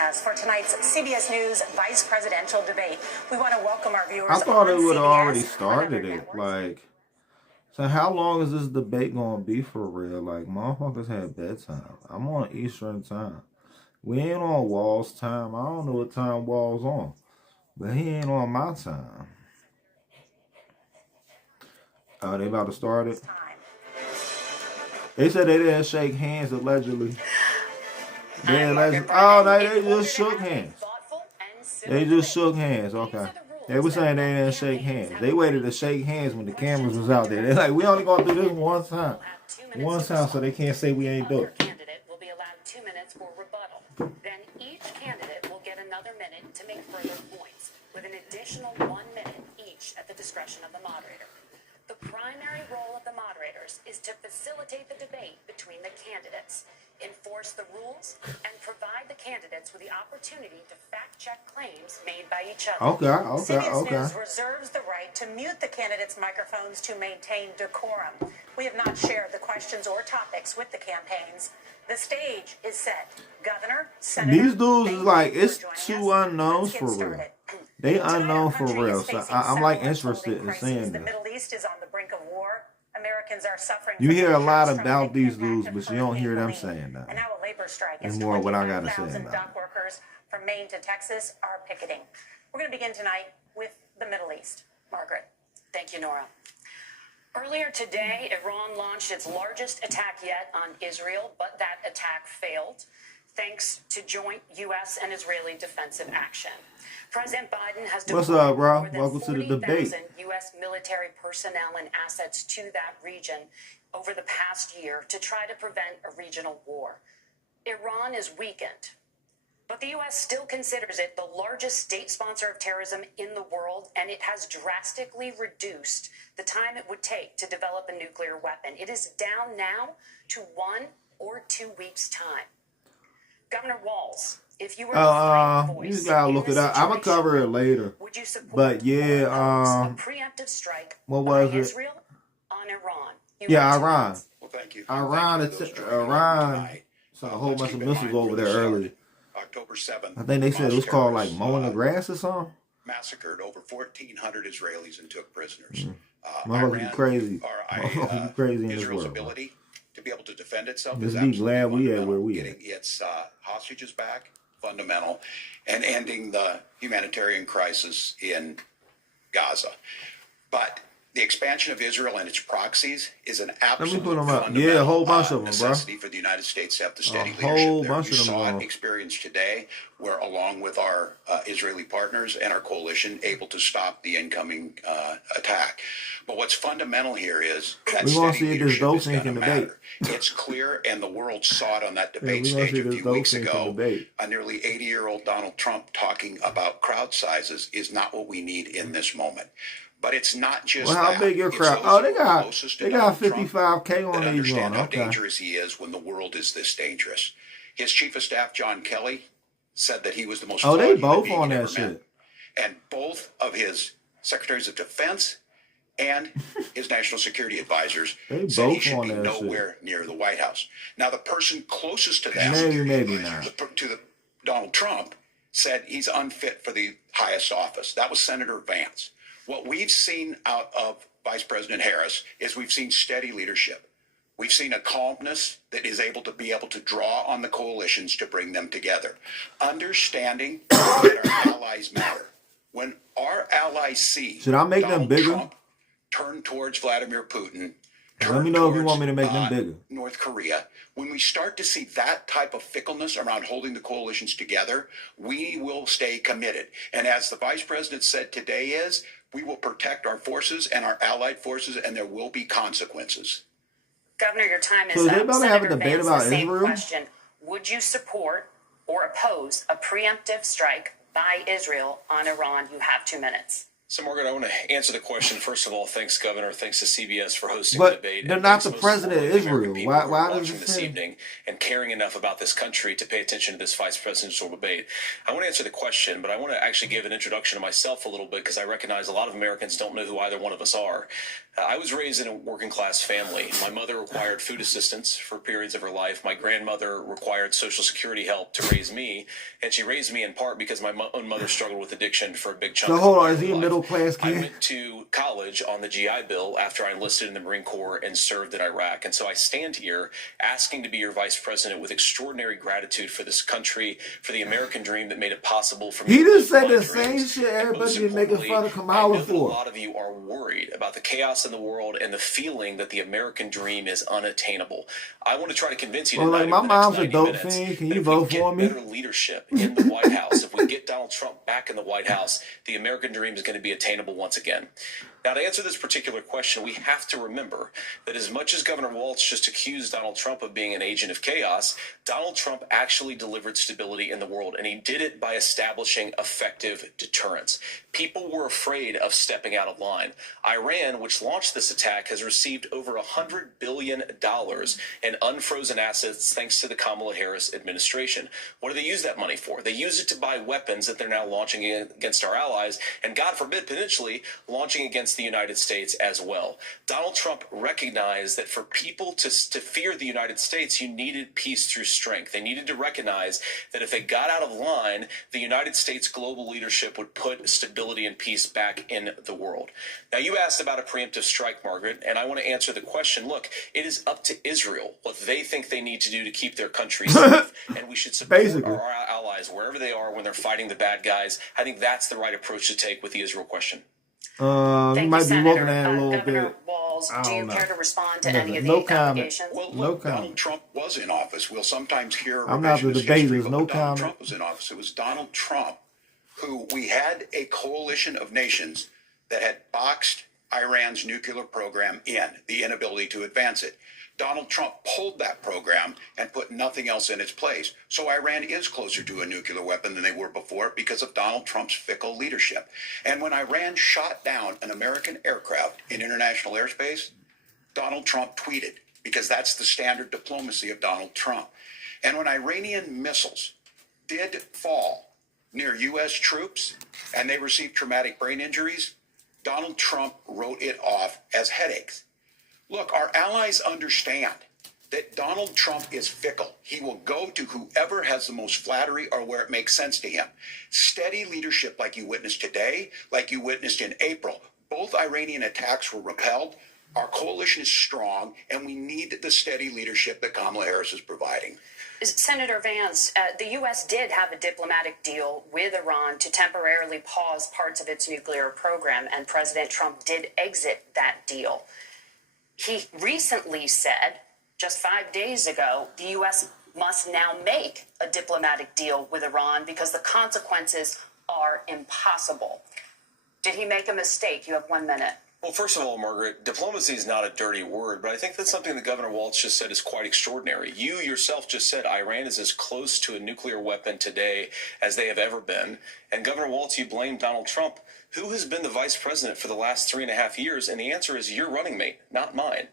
us for tonight's CBS News vice presidential debate. We want to welcome our viewers. I thought on it would have CBS, already started it. Like, so how long is this debate going to be for real? Like, motherfuckers have bedtime. I'm on Eastern time. We ain't on Walz time. I don't know what time Walz on. But he ain't on my time. Oh, they about to start it? They said they didn't shake hands, allegedly. They just shook hands. They just shook hands, okay. They were saying they didn't shake hands. They waited to shake hands when the cameras was out there. They're like, we only gonna do this one time. One time, so they can't say we ain't do it. Candidate will be allowed 2 minutes for rebuttal. Then each candidate will get another minute to make further points, with an additional 1 minute each at the discretion of the moderator. The primary role of the moderators is to facilitate the debate between the candidates, enforce the rules, and provide the candidates with the opportunity to fact-check claims made by each other. CBS News reserves the right to mute the candidates' microphones to maintain decorum. We have not shared the questions or topics with the campaigns. The stage is set. Governor, Senator, these dudes is like, it's two unknowns for real. They unknown for real, so I'm like interested in seeing The this. Middle East is on the brink of war. Americans are suffering. You hear a lot about these dudes, but you don't hear them saying that. And now a labor strike. It's more what I gotta say about dock workers from Maine to Texas are picketing. We're going to begin tonight with the Middle East. Margaret. Thank you, Nora. Earlier today, Iran launched its largest attack yet on Israel, but that attack failed, thanks to joint U.S. and Israeli defensive action. President Biden has What's up, bro? more than Welcome to the debate. 40,000 U.S. military personnel and assets to that region over the past year to try to prevent a regional war. Iran is weakened, but the U.S. still considers it the largest state sponsor of terrorism in the world, and it has drastically reduced the time it would take to develop a nuclear weapon. It is down now to 1 or 2 weeks' time. Governor Walz, if you were the final voice, you just gotta look it up. I'm gonna cover it later. Would you support but yeah, a preemptive strike what was by it? Israel on Iran? Iran. Well, thank you. Iran. So a whole bunch of missiles over there earlier. October 7th. I think they said it was called like mowing the grass or something. Massacred over 1,400 Israelis and took prisoners. Motherfuckers crazy. Crazy in Israel's this world, ability to be able to defend itself Just is be glad we at where we getting its hostages back, fundamental, and ending the humanitarian crisis in Gaza. But the expansion of Israel and its proxies is an absolute fundamental a whole bunch of them, necessity for the United States to have the steady whole leadership there. bunch You of them, saw bro. it experienced today, where along with our Israeli partners and our coalition, able to stop the incoming attack. But what's fundamental here is that We're gonna steady see this leadership is dosing going to debate. matter. It's clear, and the world saw it on that debate we're gonna stage see a this few weeks dosing ago. debate. A nearly 80-year-old Donald Trump talking about crowd sizes is not what we need in this moment. But it's not just Well, how that. big your It's crowd? those Oh, who they are got closest to they got Donald Trump 55K that on these understand on. how Okay. dangerous he is when the world is this dangerous. His chief of staff, John Kelly, said that he was the most Oh, they flawed human both being on he'd that ever met. shit. And both of his secretaries of defense and his national security advisors They said he both should on be that nowhere near the White House. Now, the person closest to that, Maybe not. Donald Trump, said he's unfit for the highest office. That was Senator Vance. What we've seen out of Vice President Harris is we've seen steady leadership. We've seen a calmness that is able to draw on the coalitions to bring them together. Understanding that our allies matter. When our allies see Should I make them Donald bigger? Trump turn towards Vladimir Putin, Let me know if you want me to make them bigger. North Korea, when we start to see that type of fickleness around holding the coalitions together, we will stay committed. And as the vice president said today is, we will protect our forces and our allied forces, and there will be consequences. Governor, your time is So is up. they about to have a Senator debate Vance, about the same Israel? question. Would you support or oppose a preemptive strike by Israel on Iran? You have 2 minutes. So, Margaret, I want to answer the question. First of all, thanks, Governor. Thanks to CBS for hosting But the debate. they're And not thanks the most president of importantly to Israel. American people Why who are does watching it this say? evening and caring enough about this country to pay attention to this vice presidential debate. I want to answer the question, but I want to actually give an introduction to myself a little bit because I recognize a lot of Americans don't know who either one of us are. I was raised in a working class family. My mother required food assistance for periods of her life. My grandmother required Social Security help to raise me, and she raised me in part because my own mother struggled with addiction for a big chunk So of hold her on, is he a life. middle class I kid? went to college on the GI Bill after I enlisted in the Marine Corps and served in Iraq. And so I stand here asking to be your vice president with extraordinary gratitude for this country, for the American dream that made it possible for me He to just live said my the same dreams. shit And most everybody been making importantly, fun of I Kamala know that a for. lot of you are worried about the chaos in the world and the feeling that the American dream is unattainable. I want to try to convince you Well, tonight like, my over the next mom's a 90 dope minutes fiend. Can that you if we vote get for me? better leadership in the White House, if we get Donald Trump back in the White House, the American dream is going to be attainable once again. Now, to answer this particular question, we have to remember that as much as Governor Walz just accused Donald Trump of being an agent of chaos, Donald Trump actually delivered stability in the world, and he did it by establishing effective deterrence. People were afraid of stepping out of line. Iran, which launched this attack, has received over $100 billion in unfrozen assets thanks to the Kamala Harris administration. What do they use that money for? They use it to buy weapons that they're now launching against our allies, and God forbid, potentially launching against the United States as well. Donald Trump recognized that for people to fear the United States, you needed peace through strength. They needed to recognize that if they got out of line, the United States global leadership would put stability and peace back in the world. Now, you asked about a preemptive strike, Margaret, and I want to answer the question. Look, it is up to Israel what they think they need to do to keep their country safe, and we should support Basically. our allies wherever they are when they're fighting the bad guys. I think that's the right approach to take with the Israel question. You Thank might you, be Senator. looking at it a little Governor bit. Walz, I do you don't know. care to respond to Nothing. any of No the comment. allegations? Well, No look, comment. Donald Trump was in office. We'll sometimes hear I'm not the revisionist debaters. history, but No when Donald comment. Trump was in office. It was Donald Trump who we had a coalition of nations that had boxed Iran's nuclear program in, the inability to advance it. Donald Trump pulled that program and put nothing else in its place. So Iran is closer to a nuclear weapon than they were before because of Donald Trump's fickle leadership. And when Iran shot down an American aircraft in international airspace, Donald Trump tweeted, because that's the standard diplomacy of Donald Trump. And when Iranian missiles did fall near U.S. troops and they received traumatic brain injuries, Donald Trump wrote it off as headaches. Look, our allies understand that Donald Trump is fickle. He will go to whoever has the most flattery or where it makes sense to him. Steady leadership like you witnessed today, like you witnessed in April. Both Iranian attacks were repelled. Our coalition is strong, and we need the steady leadership that Kamala Harris is providing. Senator Vance, the U.S. did have a diplomatic deal with Iran to temporarily pause parts of its nuclear program, and President Trump did exit that deal. He recently said, just 5 days ago, the U.S. must now make a diplomatic deal with Iran because the consequences are impossible. Did he make a mistake? You have 1 minute. Well, first of all, Margaret, diplomacy is not a dirty word, but I think that's something that Governor Walz just said is quite extraordinary. You yourself just said Iran is as close to a nuclear weapon today as they have ever been. And Governor Walz, you blame Donald Trump. Who has been the vice president for the last 3.5 years? And the answer is your running mate, not mine.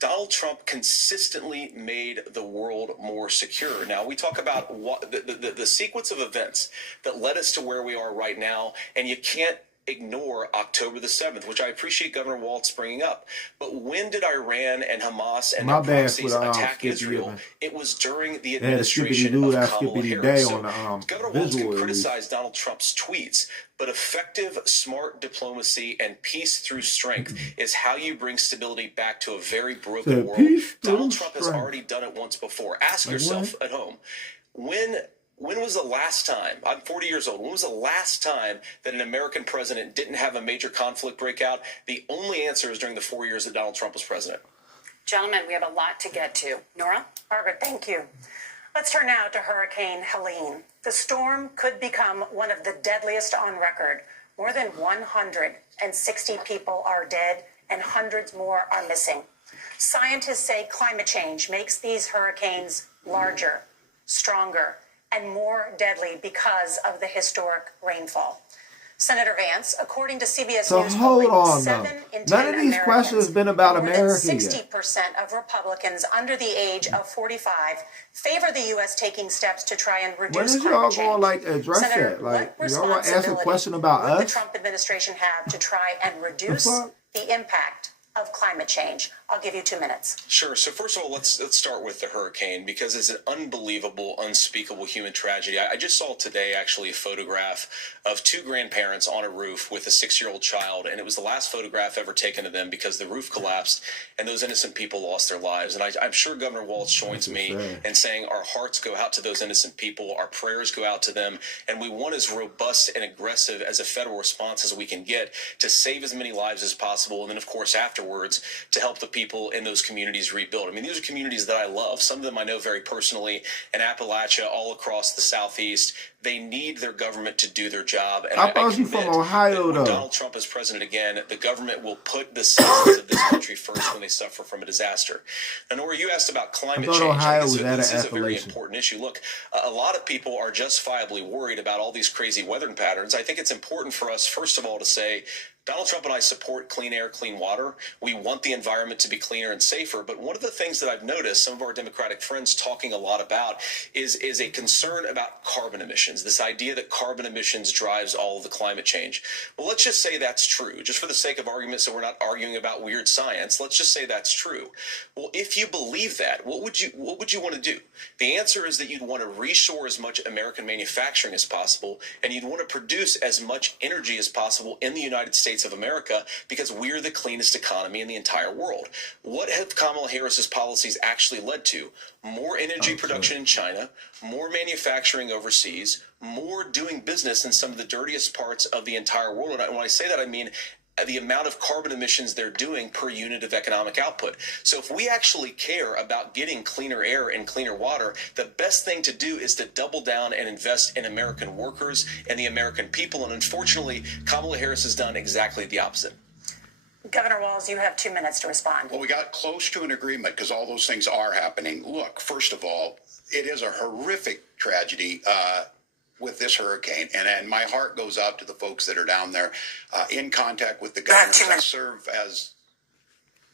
Donald Trump consistently made the world more secure. Now, we talk about what the sequence of events that led us to where we are right now, and you can't ignore October the 7th, which I appreciate Governor Walz bringing up. But when did Iran and Hamas and their proxies attack Israel? It was during the administration of Kamala Harris. So Governor Walz can criticize Donald Trump's tweets, but effective, smart diplomacy and peace through strength is how you bring stability back to a very broken world. Donald Trump has already done it once before. Ask yourself at home, when was the last time, I'm 40 years old, when was the last time that an American president didn't have a major conflict break out? The only answer is during the 4 years that Donald Trump was president. Gentlemen, we have a lot to get to. Nora? Margaret, thank you. Let's turn now to Hurricane Helene. The storm could become one of the deadliest on record. More than 160 people are dead and hundreds more are missing. Scientists say climate change makes these hurricanes larger, stronger, and more deadly because of the historic rainfall. Senator Vance, according to CBS So News, hold polling, on, 7 though. in 10 None of these Americans, questions have been about more America than yet. 60% of Republicans under the age of 45 favor the U.S. taking steps to try and When reduce is climate y'all change. gonna like address Senator, that? Like what y'all gonna ask a responsibility question about would the us? Trump administration have to try and reduce fuck? the impact of climate change? I'll give you 2 minutes. Sure. So first of all, let's start with the hurricane because it's an unbelievable, unspeakable human tragedy. I just saw today actually a photograph of 2 grandparents on a roof with a 6-year-old child, and it was the last photograph ever taken of them because the roof collapsed and those innocent people lost their lives. And I'm sure Governor Walz joins me in saying our hearts go out to those innocent people, our prayers go out to them, and we want as robust and aggressive as a federal response as we can get to save as many lives as possible, and then of course afterwards to help the people in those communities rebuild. I mean, these are communities that I love. Some of them I know very personally in Appalachia, all across the Southeast. They need their government to do their job. And I thought you from Ohio, when though. Donald Trump is president again, the government will put the citizens of this country first when they suffer from a disaster. And Nora, you asked about climate change. Ohio was this is a very Appalachian. important issue. Look, a lot of people are justifiably worried about all these crazy weather patterns. I think it's important for us, first of all, to say Donald Trump and I support clean air, clean water. We want the environment to be cleaner and safer. But one of the things that I've noticed some of our Democratic friends talking a lot about is a concern about carbon emissions, this idea that carbon emissions drives all of the climate change. Well, let's just say that's true. Just for the sake of argument, so we're not arguing about weird science, let's just say that's true. Well, if you believe that, what would you want to do? The answer is that you'd want to reshore as much American manufacturing as possible, and you'd want to produce as much energy as possible in the United States of America because we're the cleanest economy in the entire world. What have Kamala Harris's policies actually led to? More energy production in China, more manufacturing overseas, more doing business in some of the dirtiest parts of the entire world. And when I say that, I mean the amount of carbon emissions they're doing per unit of economic output. So if we actually care about getting cleaner air and cleaner water, the best thing to do is to double down and invest in American workers and the American people. And unfortunately, Kamala Harris has done exactly the opposite. Governor Walz, you have 2 minutes to respond. Well, we got close to an agreement because all those things are happening. Look, first of all, it is a horrific tragedy with this hurricane, and my heart goes out to the folks that are down there in contact with the governors. I serve as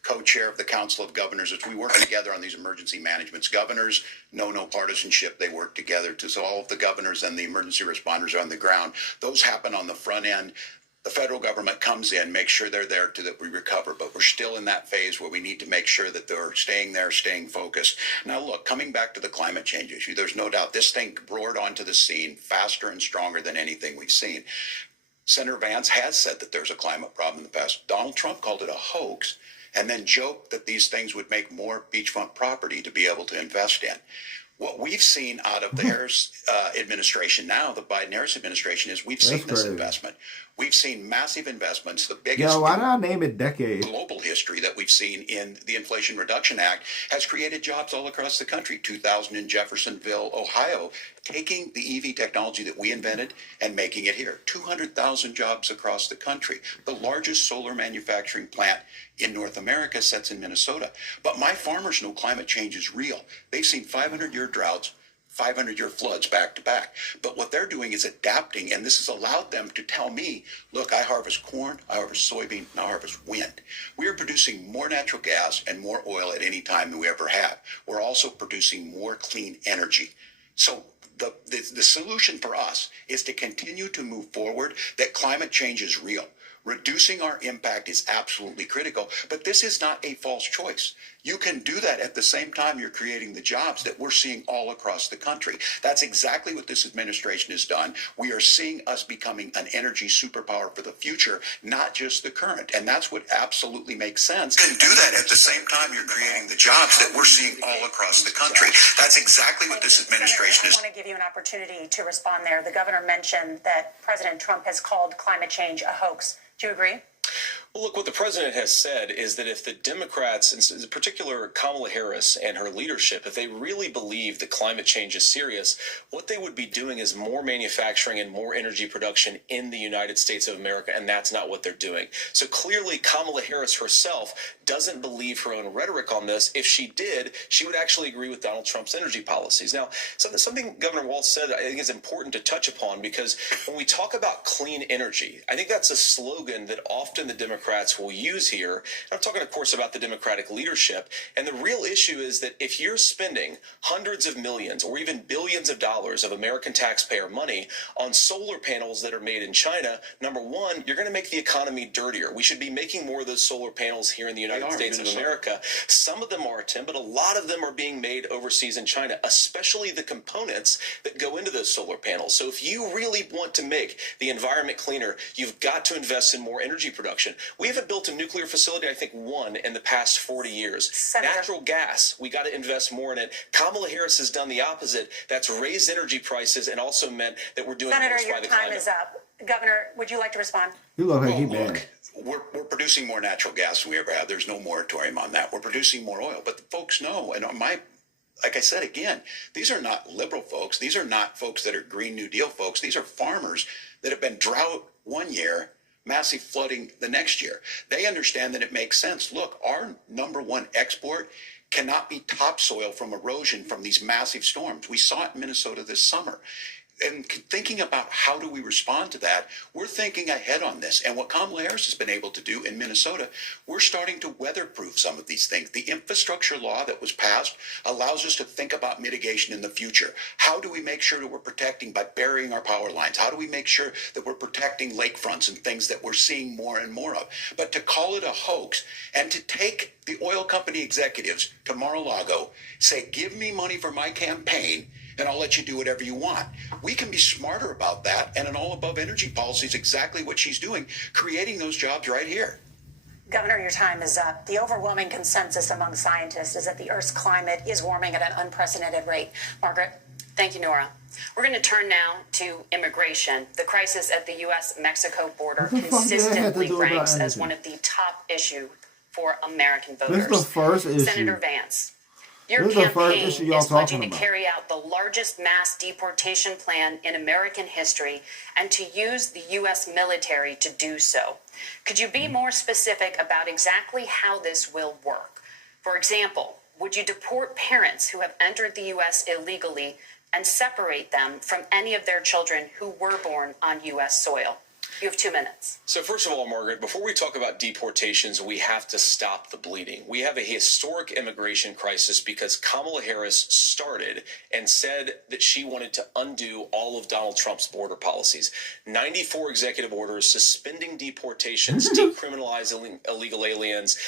co-chair of the Council of Governors as we work together on these emergency managements. Governors know no partisanship. They work together so all of the governors and the emergency responders are on the ground. Those happen on the front end. The federal government comes in, makes sure they're there that we recover, but we're still in that phase where we need to make sure that they're staying there, staying focused. Now, look, coming back to the climate change issue, there's no doubt this thing roared onto the scene faster and stronger than anything we've seen. Senator Vance has said that there's a climate problem in the past. Donald Trump called it a hoax and then joked that these things would make more beachfront property to be able to invest in. What we've seen out of the Harris administration now, the Biden-Harris administration, is we've seen this investment. We've seen massive investments, the biggest why did I name it decade? global history that we've seen in the Inflation Reduction Act has created jobs all across the country. 2,000 in Jeffersonville, Ohio, taking the EV technology that we invented and making it here. 200,000 jobs across the country. The largest solar manufacturing plant in North America sits in Minnesota. But my farmers know climate change is real. They've seen 500-year droughts, 500-year floods back to back. But what they're doing is adapting, and this has allowed them to tell me, look, I harvest corn, I harvest soybean, and I harvest wind. We are producing more natural gas and more oil at any time than we ever have. We're also producing more clean energy. So the solution for us is to continue to move forward, that climate change is real. Reducing our impact is absolutely critical, but this is not a false choice. You can do that at the same time you're creating the jobs that we're seeing all across the country. That's exactly what this administration has done. We are seeing us becoming an energy superpower for the future, not just the current. And that's what absolutely makes sense. You can do that at the same time you're creating the jobs that we're seeing all across the country. That's exactly what this administration is. I want to give you an opportunity to respond there. The governor mentioned that President Trump has called climate change a hoax. Do you agree? Well, look, what the president has said is that if the Democrats, in particular Kamala Harris and her leadership, if they really believe that climate change is serious, what they would be doing is more manufacturing and more energy production in the United States of America, and that's not what they're doing. So clearly, Kamala Harris herself doesn't believe her own rhetoric on this. If she did, she would actually agree with Donald Trump's energy policies. Now, something Governor Walz said I think is important to touch upon, because when we talk about clean energy, I think that's a slogan that often the Democrats will use here. And I'm talking, of course, about the Democratic leadership. And the real issue is that if you're spending hundreds of millions or even billions of dollars of American taxpayer money on solar panels that are made in China, number one, you're going to make the economy dirtier. We should be making more of those solar panels here in the United States of America. Some of them are, Tim, but a lot of them are being made overseas in China, especially the components that go into those solar panels. So if you really want to make the environment cleaner, you've got to invest in more energy production. We haven't built a nuclear facility, I think, one in the past 40 years. Senator. Natural gas, we got to invest more in it. Kamala Harris has done the opposite. That's raised energy prices and also meant that we're doing Senator, worse your by the time climate. is up. Governor, would you like to respond? You look like he Well, mad. look, we're producing more natural gas than we ever have. There's no moratorium on that. We're producing more oil. But the folks know, and like I said again, these are not liberal folks. These are not folks that are Green New Deal folks. These are farmers that have been drought one year, massive flooding the next year. They understand that it makes sense. Look, our number one export cannot be topsoil from erosion from these massive storms. We saw it in Minnesota this summer. And thinking about how do we respond to that, we're thinking ahead on this. And what Kamala Harris has been able to do in Minnesota, we're starting to weatherproof some of these things. The infrastructure law that was passed allows us to think about mitigation in the future. How do we make sure that we're protecting by burying our power lines? How do we make sure that we're protecting lakefronts and things that we're seeing more and more of? But to call it a hoax and to take the oil company executives to Mar-a-Lago, say, give me money for my campaign, and I'll let you do whatever you want. We can be smarter about that, and an all-above energy policy is exactly what she's doing, creating those jobs right here. Governor, your time is up. The overwhelming consensus among scientists is that the Earth's climate is warming at an unprecedented rate. Margaret? Thank you, Nora. We're going to turn now to immigration. The crisis at the U.S.-Mexico border What the fuck did that have to consistently do about ranks as anything? one of the top issues for American This voters. is the first issue. Senator Vance, your This is the first campaign issue y'all is pledging talking to about. carry out the largest mass deportation plan in American history and to use the U.S. military to do so. Could you be more specific about exactly how this will work? For example, would you deport parents who have entered the U.S. illegally and separate them from any of their children who were born on U.S. soil? You have 2 minutes. So first of all, Margaret, before we talk about deportations, we have to stop the bleeding. We have a historic immigration crisis because Kamala Harris started and said that she wanted to undo all of Donald Trump's border policies. 94 executive orders suspending deportations, decriminalizing illegal aliens,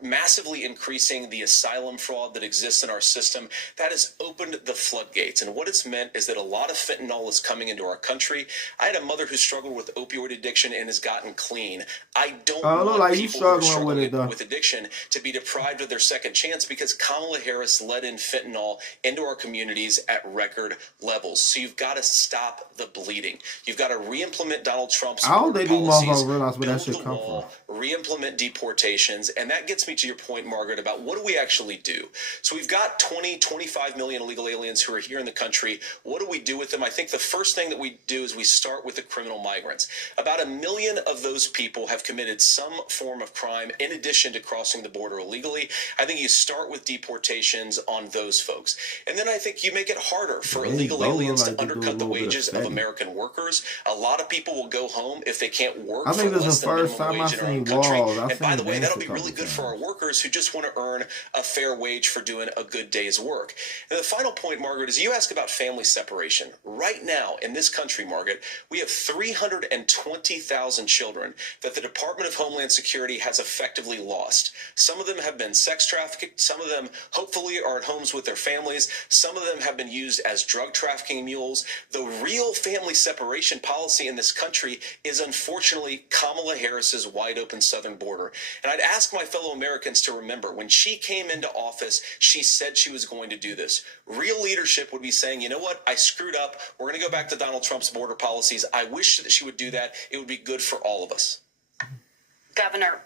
massively increasing the asylum fraud that exists in our system. That has opened the floodgates. And what it's meant is that a lot of fentanyl is coming into our country. I had a mother who struggled with opioid addiction and has gotten clean. I don't look want like you people who are struggling with it, though. with addiction to be deprived of their second chance because Kamala Harris let in fentanyl into our communities at record levels. So you've got to stop the bleeding. You've got to re-implement Donald Trump's I don't think these policies, motherfuckers realize where that build shit the come wall, re-implement deportations, and that gets me to your point, Margaret, about what do we actually do? So we've got 25 million illegal aliens who are here in the country. What do we do with them? I think the first thing that we do is we start with the criminal migrants. About 1 million of those people have committed some form of crime in addition to crossing the border illegally. I think you start with deportations on those folks. And then I think you make it harder for They illegal both aliens look like to they do a undercut the little bit of wages of setting. American workers. A lot of people will go home if they can't work I for think this is less the than first minimum time I wage in our own seen country. Walz. I And by seen the way, Vance that'll a be really couple good for our times. workers who just want to earn a fair wage for doing a good day's work. And the final point, Margaret, is you ask about family separation. Right now in this country, Margaret, we have 320,000 children that the Department of Homeland Security has effectively lost. Some of them have been sex trafficked. Some of them hopefully are at homes with their families. Some of them have been used as drug trafficking mules. The real family separation policy in this country is unfortunately Kamala Harris's wide open southern border. And I'd ask my fellow Americans to remember when she came into office, she said she was going to do this. Real leadership would be saying, you know what, I screwed up. We're going to go back to Donald Trump's border policies. I wish that she would do that. It would be good for all of us. Governor,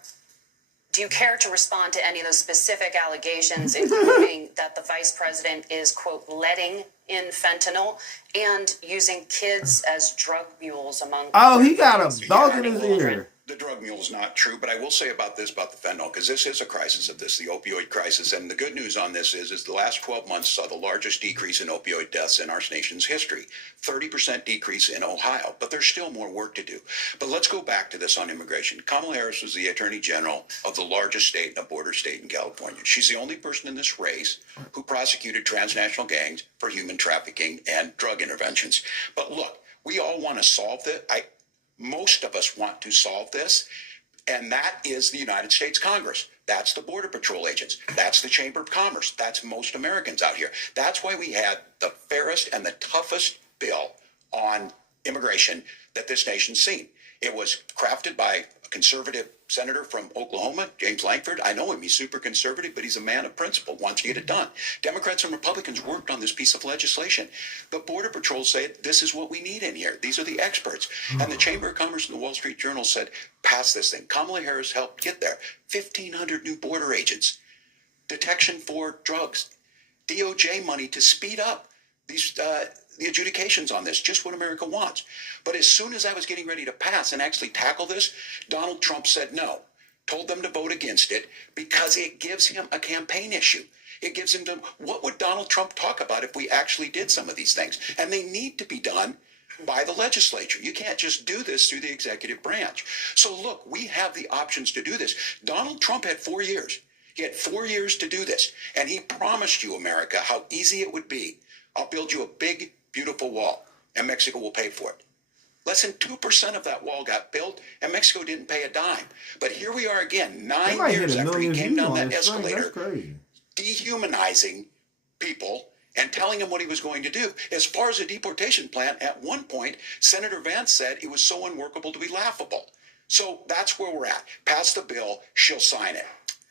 do you care to respond to any of those specific allegations, including that the vice president is, quote, letting in fentanyl and using kids as drug mules among... Oh, he got a dog in his ear. The drug mule is not true, but I will say about this, about the fentanyl, because this is a crisis of this, the opioid crisis. And the good news on this is the last 12 months saw the largest decrease in opioid deaths in our nation's history. 30% decrease in Ohio, but there's still more work to do. But let's go back to this on immigration. Kamala Harris was the Attorney General of the largest state, a border state in California. She's the only person in this race who prosecuted transnational gangs for human trafficking and drug interventions. But look, we all want to solve this. Most of us want to solve this, and that is the United States Congress. That's the Border Patrol agents. That's the Chamber of Commerce. That's most Americans out here. That's why we had the fairest and the toughest bill on immigration that this nation's seen. It was crafted by a conservative senator from Oklahoma, James Lankford. I know him. He's super conservative, but he's a man of principle, wants to get it done. Democrats and Republicans worked on this piece of legislation. The Border Patrol said, this is what we need in here. These are the experts. And the Chamber of Commerce and the Wall Street Journal said, pass this thing. Kamala Harris helped get there. 1,500 new border agents. Detection for drugs. DOJ money to speed up these the adjudications on this, just what America wants. But as soon as I was getting ready to pass and actually tackle this, Donald Trump said no, told them to vote against it because it gives him a campaign issue. It gives him what would Donald Trump talk about if we actually did some of these things? And they need to be done by the legislature. You can't just do this through the executive branch. So look, we have the options to do this. Donald Trump had 4 years. He had 4 years to do this. And he promised you, America, how easy it would be. I'll build you a big, beautiful wall, and Mexico will pay for it. Less than 2% of that wall got built, and Mexico didn't pay a dime. But here we are again, 9 years after he came down that escalator, dehumanizing people and telling them what he was going to do. As far as the deportation plan, at one point, Senator Vance said it was so unworkable to be laughable. So that's where we're at. Pass the bill, she'll sign it.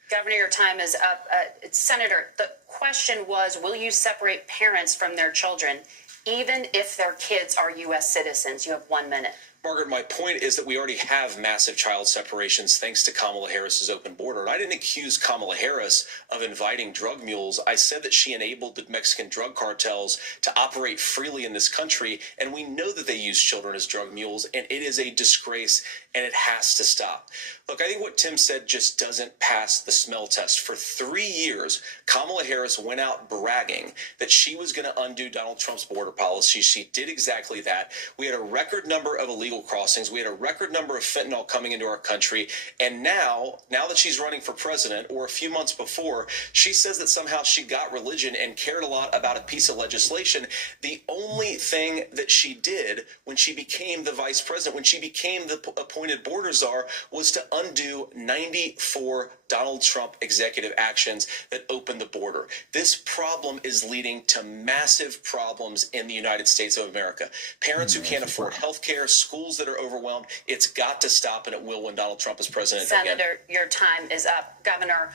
Governor, your time is up. Senator, the question was, will you separate parents from their children, even if their kids are U.S. citizens? You have 1 minute. Margaret, my point is that we already have massive child separations thanks to Kamala Harris's open border. And I didn't accuse Kamala Harris of inviting drug mules. I said that she enabled the Mexican drug cartels to operate freely in this country. And we know that they use children as drug mules. And it is a disgrace, and it has to stop. Look, I think what Tim said just doesn't pass the smell test. For 3 years, Kamala Harris went out bragging that she was going to undo Donald Trump's border policy. She did exactly that. We had a record number of illegal crossings. We had a record number of fentanyl coming into our country. And now that she's running for president, or a few months before, she says that somehow she got religion and cared a lot about a piece of legislation. The only thing that she did when she became the vice president, when she became the appointed border czar, was to undo 94 Donald Trump executive actions that opened the border. This problem is leading to massive problems in the United States of America. Parents who can't afford health care, schools that are overwhelmed. It's got to stop, and it will when Donald Trump is president again. Senator, your time is up. Governor,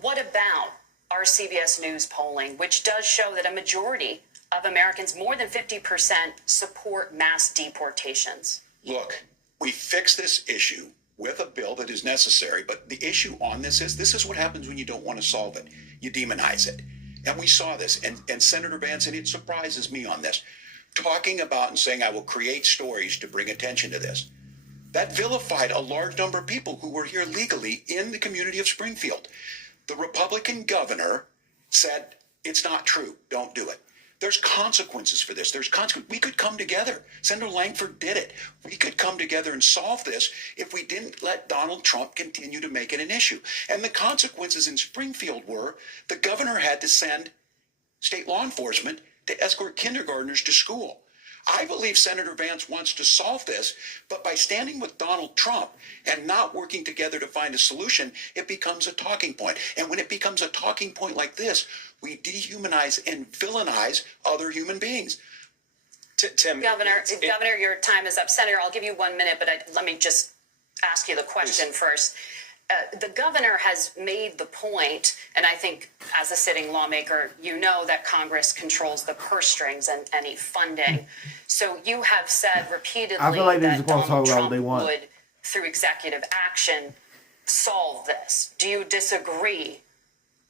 what about our CBS News polling, which does show that a majority of Americans, more than 50%, support mass deportations? Look, we fix this issue with a bill that is necessary, but the issue on this is what happens when you don't want to solve it. You demonize it. And we saw this, and Senator Vance, and it surprises me on this, talking about and saying, I will create stories to bring attention to this. That vilified a large number of people who were here legally in the community of Springfield. The Republican governor said, it's not true, don't do it. There's consequences for this. We could come together. Senator Lankford did it. We could come together and solve this if we didn't let Donald Trump continue to make it an issue. And the consequences in Springfield were the governor had to send state law enforcement to escort kindergartners to school. I believe Senator Vance wants to solve this, but by standing with Donald Trump and not working together to find a solution, it becomes a talking point. And when it becomes a talking point like this, we dehumanize and villainize other human beings. Tim, Governor, your time is up. Senator, I'll give you 1 minute, but let me just ask you the question first. The governor has made the point, and I think as a sitting lawmaker, you know that Congress controls the purse strings and any funding. So you have said repeatedly I feel like they're that just going to talk Donald about what Trump they want. would, through executive action, solve this? Do you disagree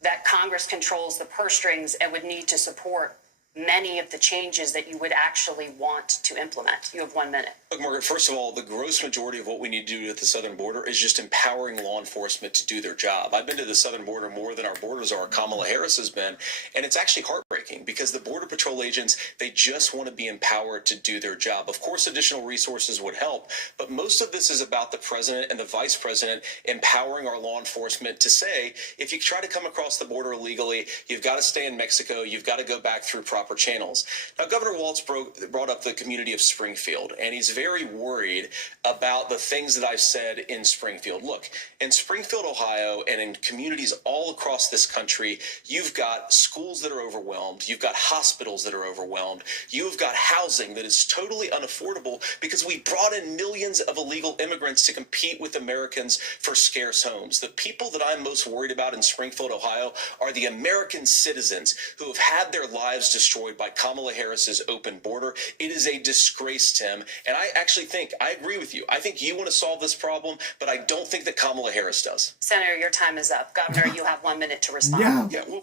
that Congress controls the purse strings and would need to support many of the changes that you would actually want to implement? You have 1 minute. Look, Margaret, first of all, the gross majority of what we need to do at the southern border is just empowering law enforcement to do their job. I've been to the southern border more than our borders are. Kamala Harris has been. And it's actually heartbreaking because the Border Patrol agents, they just want to be empowered to do their job. Of course, additional resources would help, but most of this is about the president and the vice president empowering our law enforcement to say, if you try to come across the border illegally, you've got to stay in Mexico, you've got to go back through proper channels. Now, Governor Walz brought up the community of Springfield, and he's very worried about the things that I've said in Springfield. Look, in Springfield, Ohio, and in communities all across this country, you've got schools that are overwhelmed. You've got hospitals that are overwhelmed. You've got housing that is totally unaffordable because we brought in millions of illegal immigrants to compete with Americans for scarce homes. The people that I'm most worried about in Springfield, Ohio, are the American citizens who have had their lives destroyed by Kamala Harris's open border. It is a disgrace, Tim. And I actually I agree with you. I think you want to solve this problem, but I don't think that Kamala Harris does. Senator, your time is up. Governor, you have 1 minute to respond. Yeah. Well,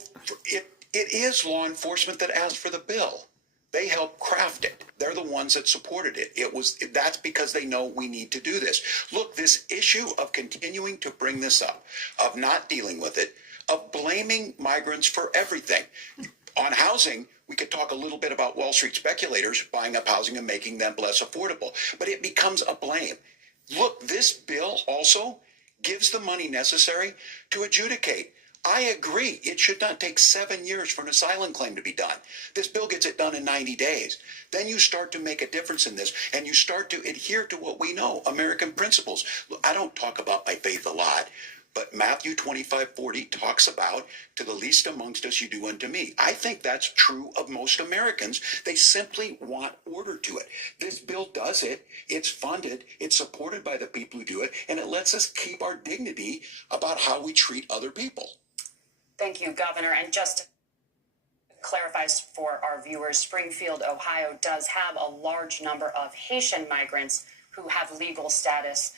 it is law enforcement that asked for the bill. They helped craft it. They're the ones that supported it. That's because they know we need to do this. Look, this issue of continuing to bring this up, of not dealing with it, of blaming migrants for everything. On housing, we could talk a little bit about Wall Street speculators buying up housing and making them less affordable, but it becomes a blame. Look, this bill also gives the money necessary to adjudicate. I agree. It should not take 7 years for an asylum claim to be done. This bill gets it done in 90 days. Then you start to make a difference in this, and you start to adhere to what we know, American principles. Look, I don't talk about my faith a lot, but Matthew 25:40 talks about, to the least amongst us you do unto me. I think that's true of most Americans. They simply want order to it. This bill does it. It's funded. It's supported by the people who do it. And it lets us keep our dignity about how we treat other people. Thank you, Governor. And just to clarify for our viewers, Springfield, Ohio does have a large number of Haitian migrants who have legal status,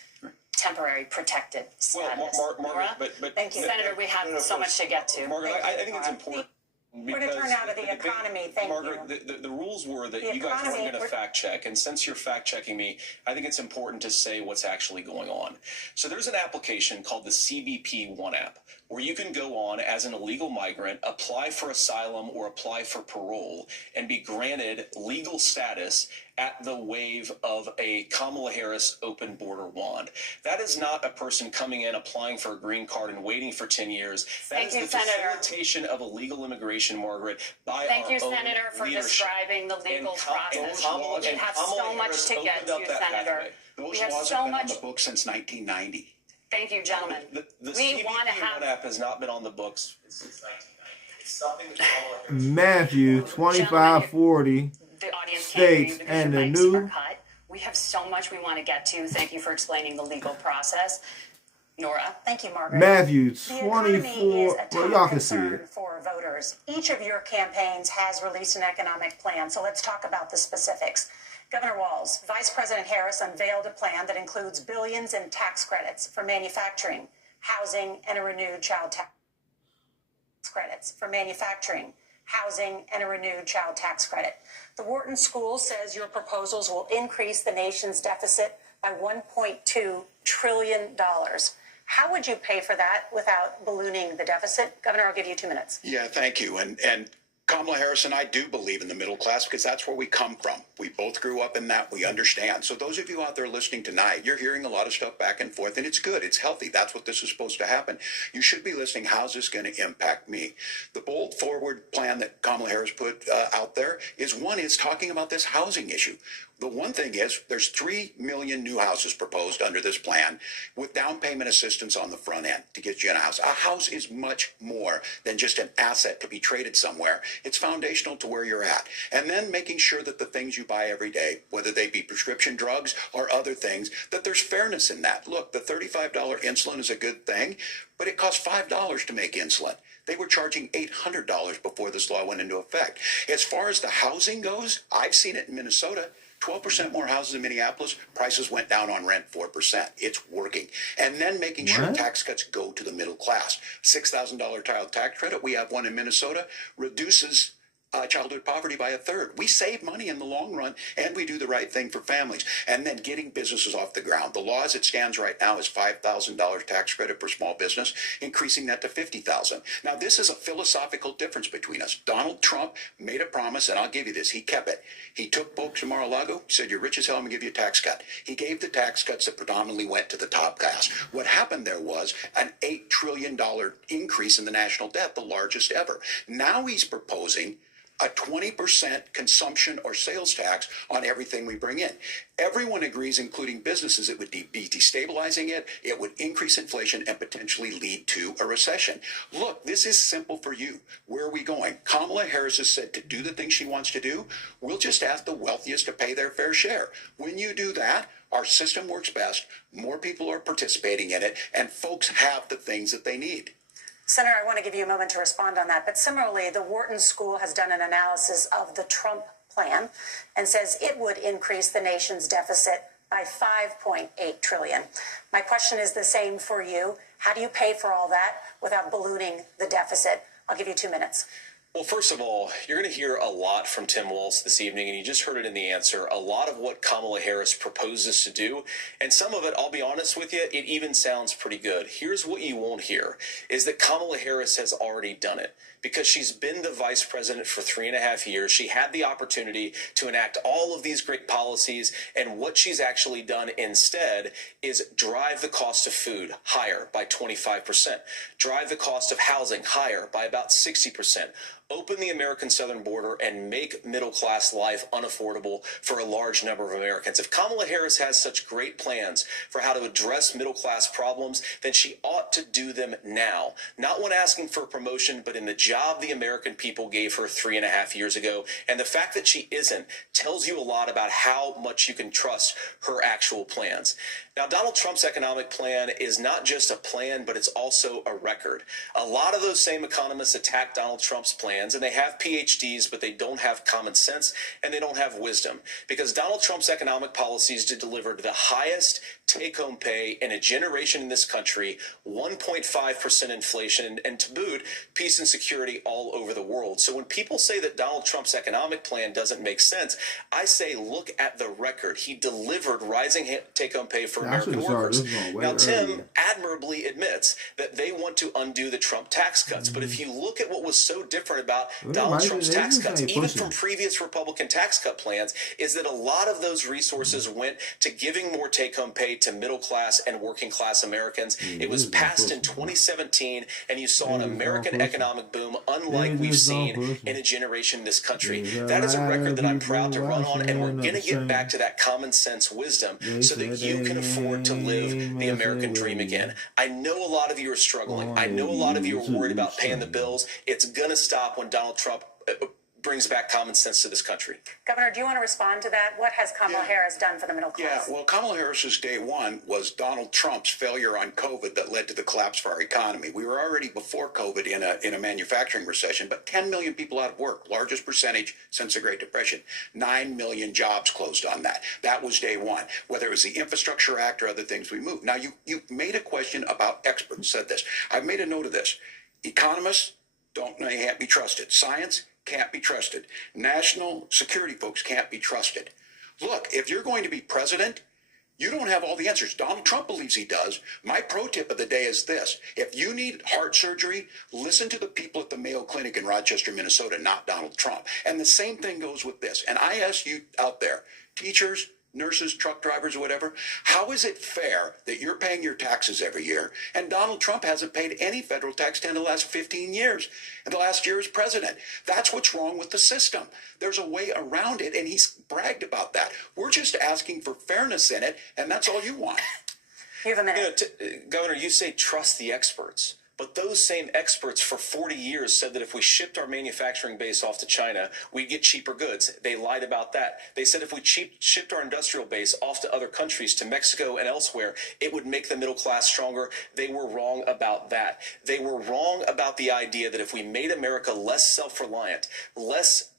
temporary protected status. Well, Margaret, but thank you, Senator. We have so much to get to. Margaret, I think it's important. We're going to turn now to the economy. Thank Margaret, you. the rules were that you guys weren't going to fact check, and since you're fact checking me, I think it's important to say what's actually going on. So there's an application called the CBP One app, where you can go on as an illegal migrant, apply for asylum or apply for parole, and be granted legal status at the wave of a Kamala Harris open border wand. That is not a person coming in, applying for a green card and waiting for 10 years. That is the facilitation of illegal immigration, Margaret, by our own Thank you, Senator, for describing the legal process. We have so much to get to, Senator. Those laws have been on the books since 1990. Thank you, gentlemen. The We want to CBP One app has not been on the books since 1990. It's something that Kamala Harris Matthew 25:40 the audience states, can't and the mics new are cut. We have so much we want to get to. Thank you for explaining the legal process. Nora. Thank you, Margaret. Matthew The economy is 24. a Well, top y'all can see concern it. for voters. Each of your campaigns has released an economic plan, so let's talk about the specifics. Governor Walz, Vice President Harris unveiled a plan that includes billions in tax credits for manufacturing, housing, and a renewed child tax credits for manufacturing, housing, and a renewed child tax credit. The Wharton School says your proposals will increase the nation's deficit by $1.2 trillion. How would you pay for that without ballooning the deficit? Governor, I'll give you 2 minutes. Yeah, thank you. And Kamala Harris and I do believe in the middle class because that's where we come from. We both grew up in that. We understand. So those of you out there listening tonight, you're hearing a lot of stuff back and forth, and it's good. It's healthy. That's what this is supposed to happen. You should be listening. How's this going to impact me? The bold forward plan that Kamala Harris put out there is talking about this housing issue. The one thing is there's 3 million new houses proposed under this plan with down payment assistance on the front end to get you in a house. A house is much more than just an asset to be traded somewhere. It's foundational to where you're at. And then making sure that the things you buy every day, whether they be prescription drugs or other things, that there's fairness in that. Look, the $35 insulin is a good thing, but it costs $5 to make insulin. They were charging $800 before this law went into effect. As far as the housing goes, I've seen it in Minnesota. 12% more houses in Minneapolis, prices went down on rent 4%. It's working. And then making sure What? tax cuts go to the middle class. $6,000 child tax credit, we have one in Minnesota, reduces childhood poverty by a third. We save money in the long run, and we do the right thing for families. And then getting businesses off the ground. The law as it stands right now is $5,000 tax credit for small business, increasing that to $50,000. Now, this is a philosophical difference between us. Donald Trump made a promise, and I'll give you this. He kept it. He took folks from Mar-a-Lago, said, you're rich as hell, I'm going to give you a tax cut. He gave the tax cuts that predominantly went to the top class. What happened there was an $8 trillion increase in the national debt, the largest ever. Now he's proposing a 20% consumption or sales tax on everything we bring in. Everyone agrees, including businesses, it would be destabilizing it, it would increase inflation and potentially lead to a recession. Look, this is simple for you. Where are we going? Kamala Harris has said to do the things she wants to do, we'll just ask the wealthiest to pay their fair share. When you do that, our system works best, more people are participating in it, and folks have the things that they need. Senator, I want to give you a moment to respond on that. But similarly, the Wharton School has done an analysis of the Trump plan and says it would increase the nation's deficit by $5.8 trillion. My question is the same for you. How do you pay for all that without ballooning the deficit? I'll give you 2 minutes. Well, first of all, you're going to hear a lot from Tim Walz this evening, and you just heard it in the answer. A lot of what Kamala Harris proposes to do, and some of it, I'll be honest with you, it even sounds pretty good. Here's what you won't hear, is that Kamala Harris has already done it. Because she's been the vice president for 3.5 years. She had the opportunity to enact all of these great policies, and what she's actually done instead is drive the cost of food higher by 25%, drive the cost of housing higher by about 60%, open the American southern border and make middle-class life unaffordable for a large number of Americans. If Kamala Harris has such great plans for how to address middle-class problems, then she ought to do them now. Not when asking for a promotion, but in the job the American people gave her 3.5 years ago. And the fact that she isn't tells you a lot about how much you can trust her actual plans. Now, Donald Trump's economic plan is not just a plan, but it's also a record. A lot of those same economists attack Donald Trump's plans, and they have PhDs, but they don't have common sense and they don't have wisdom. Because Donald Trump's economic policies delivered the highest take-home pay in a generation in this country, 1.5% inflation, and to boot, peace and security all over the world. So when people say that Donald Trump's economic plan doesn't make sense, I say look at the record. He delivered rising take-home pay for American workers. Now, Tim admirably admits that they want to undo the Trump tax cuts. But if you look at what was so different about Donald Trump's tax cuts, even from previous Republican tax cut plans, is that a lot of those resources went to giving more take-home pay to middle-class and working-class Americans. It was passed in 2017, and you saw an American economic boom unlike we've seen in a generation in this country. That is a record that I'm proud to run on, and we're going to get back to that common sense wisdom so that you can afford to live the American dream again. I know a lot of you are struggling. I know a lot of you are worried about paying the bills. It's going to stop when Donald Trump brings back common sense to this country. Governor, do you want to respond to that? What has Kamala Harris done for the middle class? Yeah, well, Kamala Harris's day one was Donald Trump's failure on COVID that led to the collapse of our economy. We were already before COVID in a manufacturing recession, but 10 million people out of work, largest percentage since the Great Depression. 9 million jobs closed on that. That was day one. Whether it was the Infrastructure Act or other things we moved. Now, you made a question about experts, said this. I've made a note of this. Economists can't be trusted. Science can't be trusted. National security folks can't be trusted. Look, if you're going to be president, you don't have all the answers. Donald Trump believes he does. My pro tip of the day is this. If you need heart surgery, listen to the people at the Mayo Clinic in Rochester, Minnesota, not Donald Trump. And the same thing goes with this. And I ask you out there, teachers, nurses, truck drivers, or whatever, how is it fair that you're paying your taxes every year and Donald Trump hasn't paid any federal tax in the last 15 years and the last year as president? That's what's wrong with the system. There's a way around it, and he's bragged about that. We're just asking for fairness in it, and that's all you want. You have a minute. Governor, you say trust the experts. But those same experts for 40 years said that if we shipped our manufacturing base off to China, we'd get cheaper goods. They lied about that. They said if we shipped our industrial base off to other countries, to Mexico and elsewhere, it would make the middle class stronger. They were wrong about that. They were wrong about the idea that if we made America less self-reliant, less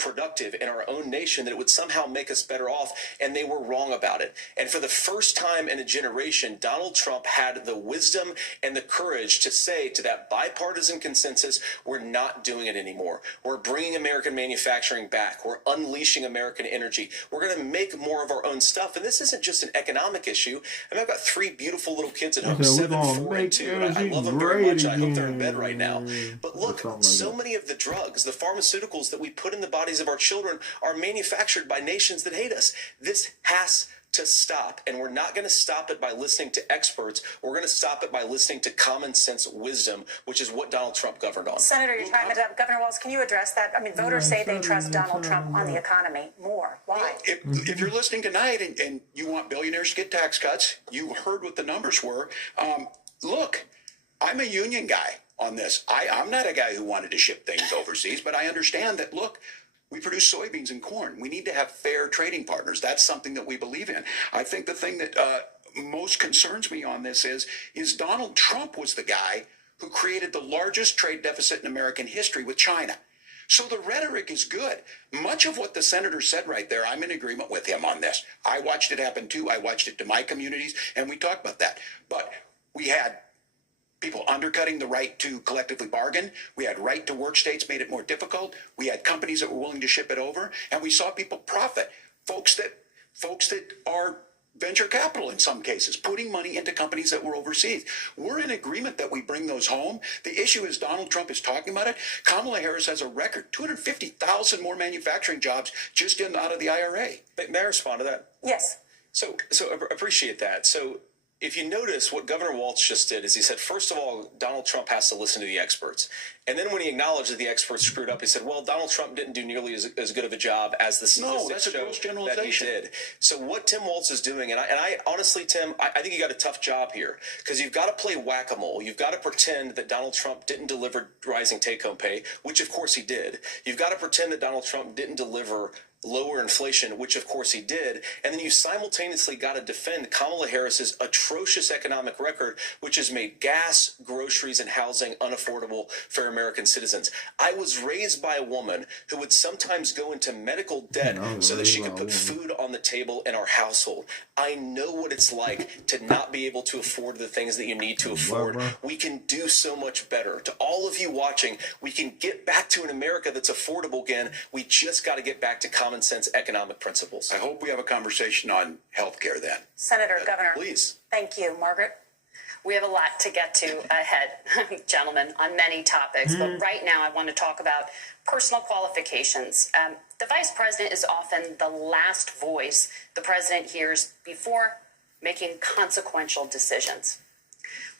productive in our own nation, that it would somehow make us better off, and they were wrong about it. And for the first time in a generation, Donald Trump had the wisdom and the courage to say to that bipartisan consensus, we're not doing it anymore. We're bringing American manufacturing back. We're unleashing American energy. We're going to make more of our own stuff. And this isn't just an economic issue. I mean, I've got 3 beautiful little kids at home, 7, 4, and 2. And I love them very much. I hope they're in bed right now. But look, so many of the drugs, the pharmaceuticals that we put in the bodies of our children are manufactured by nations that hate us. This has to stop, and we're not going to stop it by listening to experts. We're going to stop it by listening to common sense wisdom, which is what Donald Trump governed on. Senator, your time is up. Governor Walz, can you address that? I mean, voters say they trust Donald Trump on the economy more. Why? If you're listening tonight and you want billionaires to get tax cuts, you heard what the numbers were. Look, I'm a union guy on this. I'm not a guy who wanted to ship things overseas, but I understand that, look, we produce soybeans and corn. We need to have fair trading partners. That's something that we believe in. I think the thing that most concerns me on this is Donald Trump was the guy who created the largest trade deficit in American history with China. So the rhetoric is good. Much of what the senator said right there, I'm in agreement with him on this. I watched it happen too. I watched it to my communities, and we talked about that. But we had people undercutting the right to collectively bargain. We had right to work states made it more difficult. We had companies that were willing to ship it over, and we saw people profit. Folks that are venture capital in some cases, putting money into companies that were overseas. We're in agreement that we bring those home. The issue is Donald Trump is talking about it. Kamala Harris has a record, 250,000 more manufacturing jobs just out of the IRA. May I respond to that? Yes. So appreciate that. So if you notice, what Governor Walz just did is he said, first of all, Donald Trump has to listen to the experts. And then when he acknowledged that the experts screwed up, he said, well, Donald Trump didn't do nearly as good of a job as the statistics show that he did. So what Tim Walz is doing, and I honestly, Tim, I think you got a tough job here, because you've got to play whack-a-mole. You've got to pretend that Donald Trump didn't deliver rising take-home pay, which of course he did. You've got to pretend that Donald Trump didn't deliver lower inflation, which of course he did, and then you simultaneously got to defend Kamala Harris's atrocious economic record, which has made gas, groceries, and housing unaffordable for American citizens. I was raised by a woman who would sometimes go into medical debt so that she could put food on the table in our household. I know what it's like to not be able to afford the things that you need to afford. We can do so much better. To all of you watching, we can get back to an America that's affordable again. We just got to get back to common sense economic principles. I hope we have a conversation on healthcare then. Senator, Governor. Please. Thank you. Margaret? We have a lot to get to ahead, gentlemen, on many topics. But right now, I want to talk about personal qualifications. The vice president is often the last voice the president hears before making consequential decisions.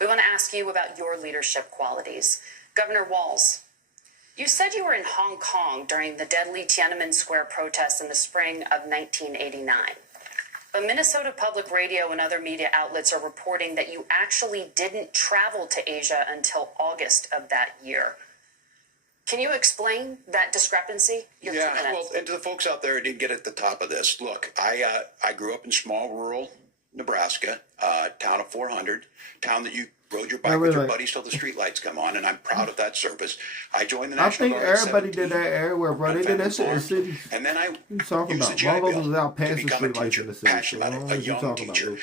We want to ask you about your leadership qualities. Governor Walz, you said you were in Hong Kong during the deadly Tiananmen Square protests in the spring of 1989. But Minnesota Public Radio and other media outlets are reporting that you actually didn't travel to Asia until August of that year. Can you explain that discrepancy? Yeah, well, and to the folks out there who didn't get at the top of this, look, I grew up in small rural Nebraska, town of 400, town that you rode your bike with your buddies till the street lights come on, and I'm proud of that service. I joined the National Guard. I think everybody did that everywhere, bro. They did that shit in the cities. And then I talking used about the GI Bill was out past to the become a street lights teacher, in the city. passionate about it, a young teacher.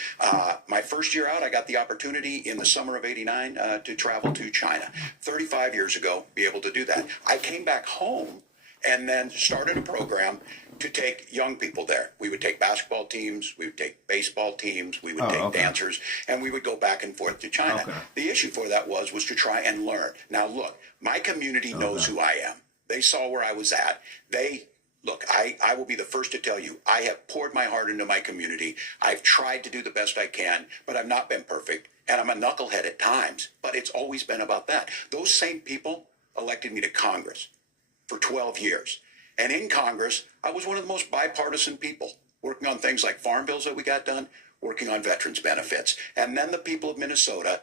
My first year out, I got the opportunity in the summer of '89 to travel to China. 35 years ago, be able to do that. I came back home and then started a program to take young people there. We would take basketball teams, we would take baseball teams, we would take dancers, and we would go back and forth to China. The issue for that was to try and learn. Now, look, my community knows who I am. They saw where I was at. Look, I will be the first to tell you, I have poured my heart into my community. I've tried to do the best I can, but I've not been perfect. And I'm a knucklehead at times, but it's always been about that. Those same people elected me to Congress for 12 years. And in Congress, I was one of the most bipartisan people, working on things like farm bills that we got done, working on veterans benefits. And then the people of Minnesota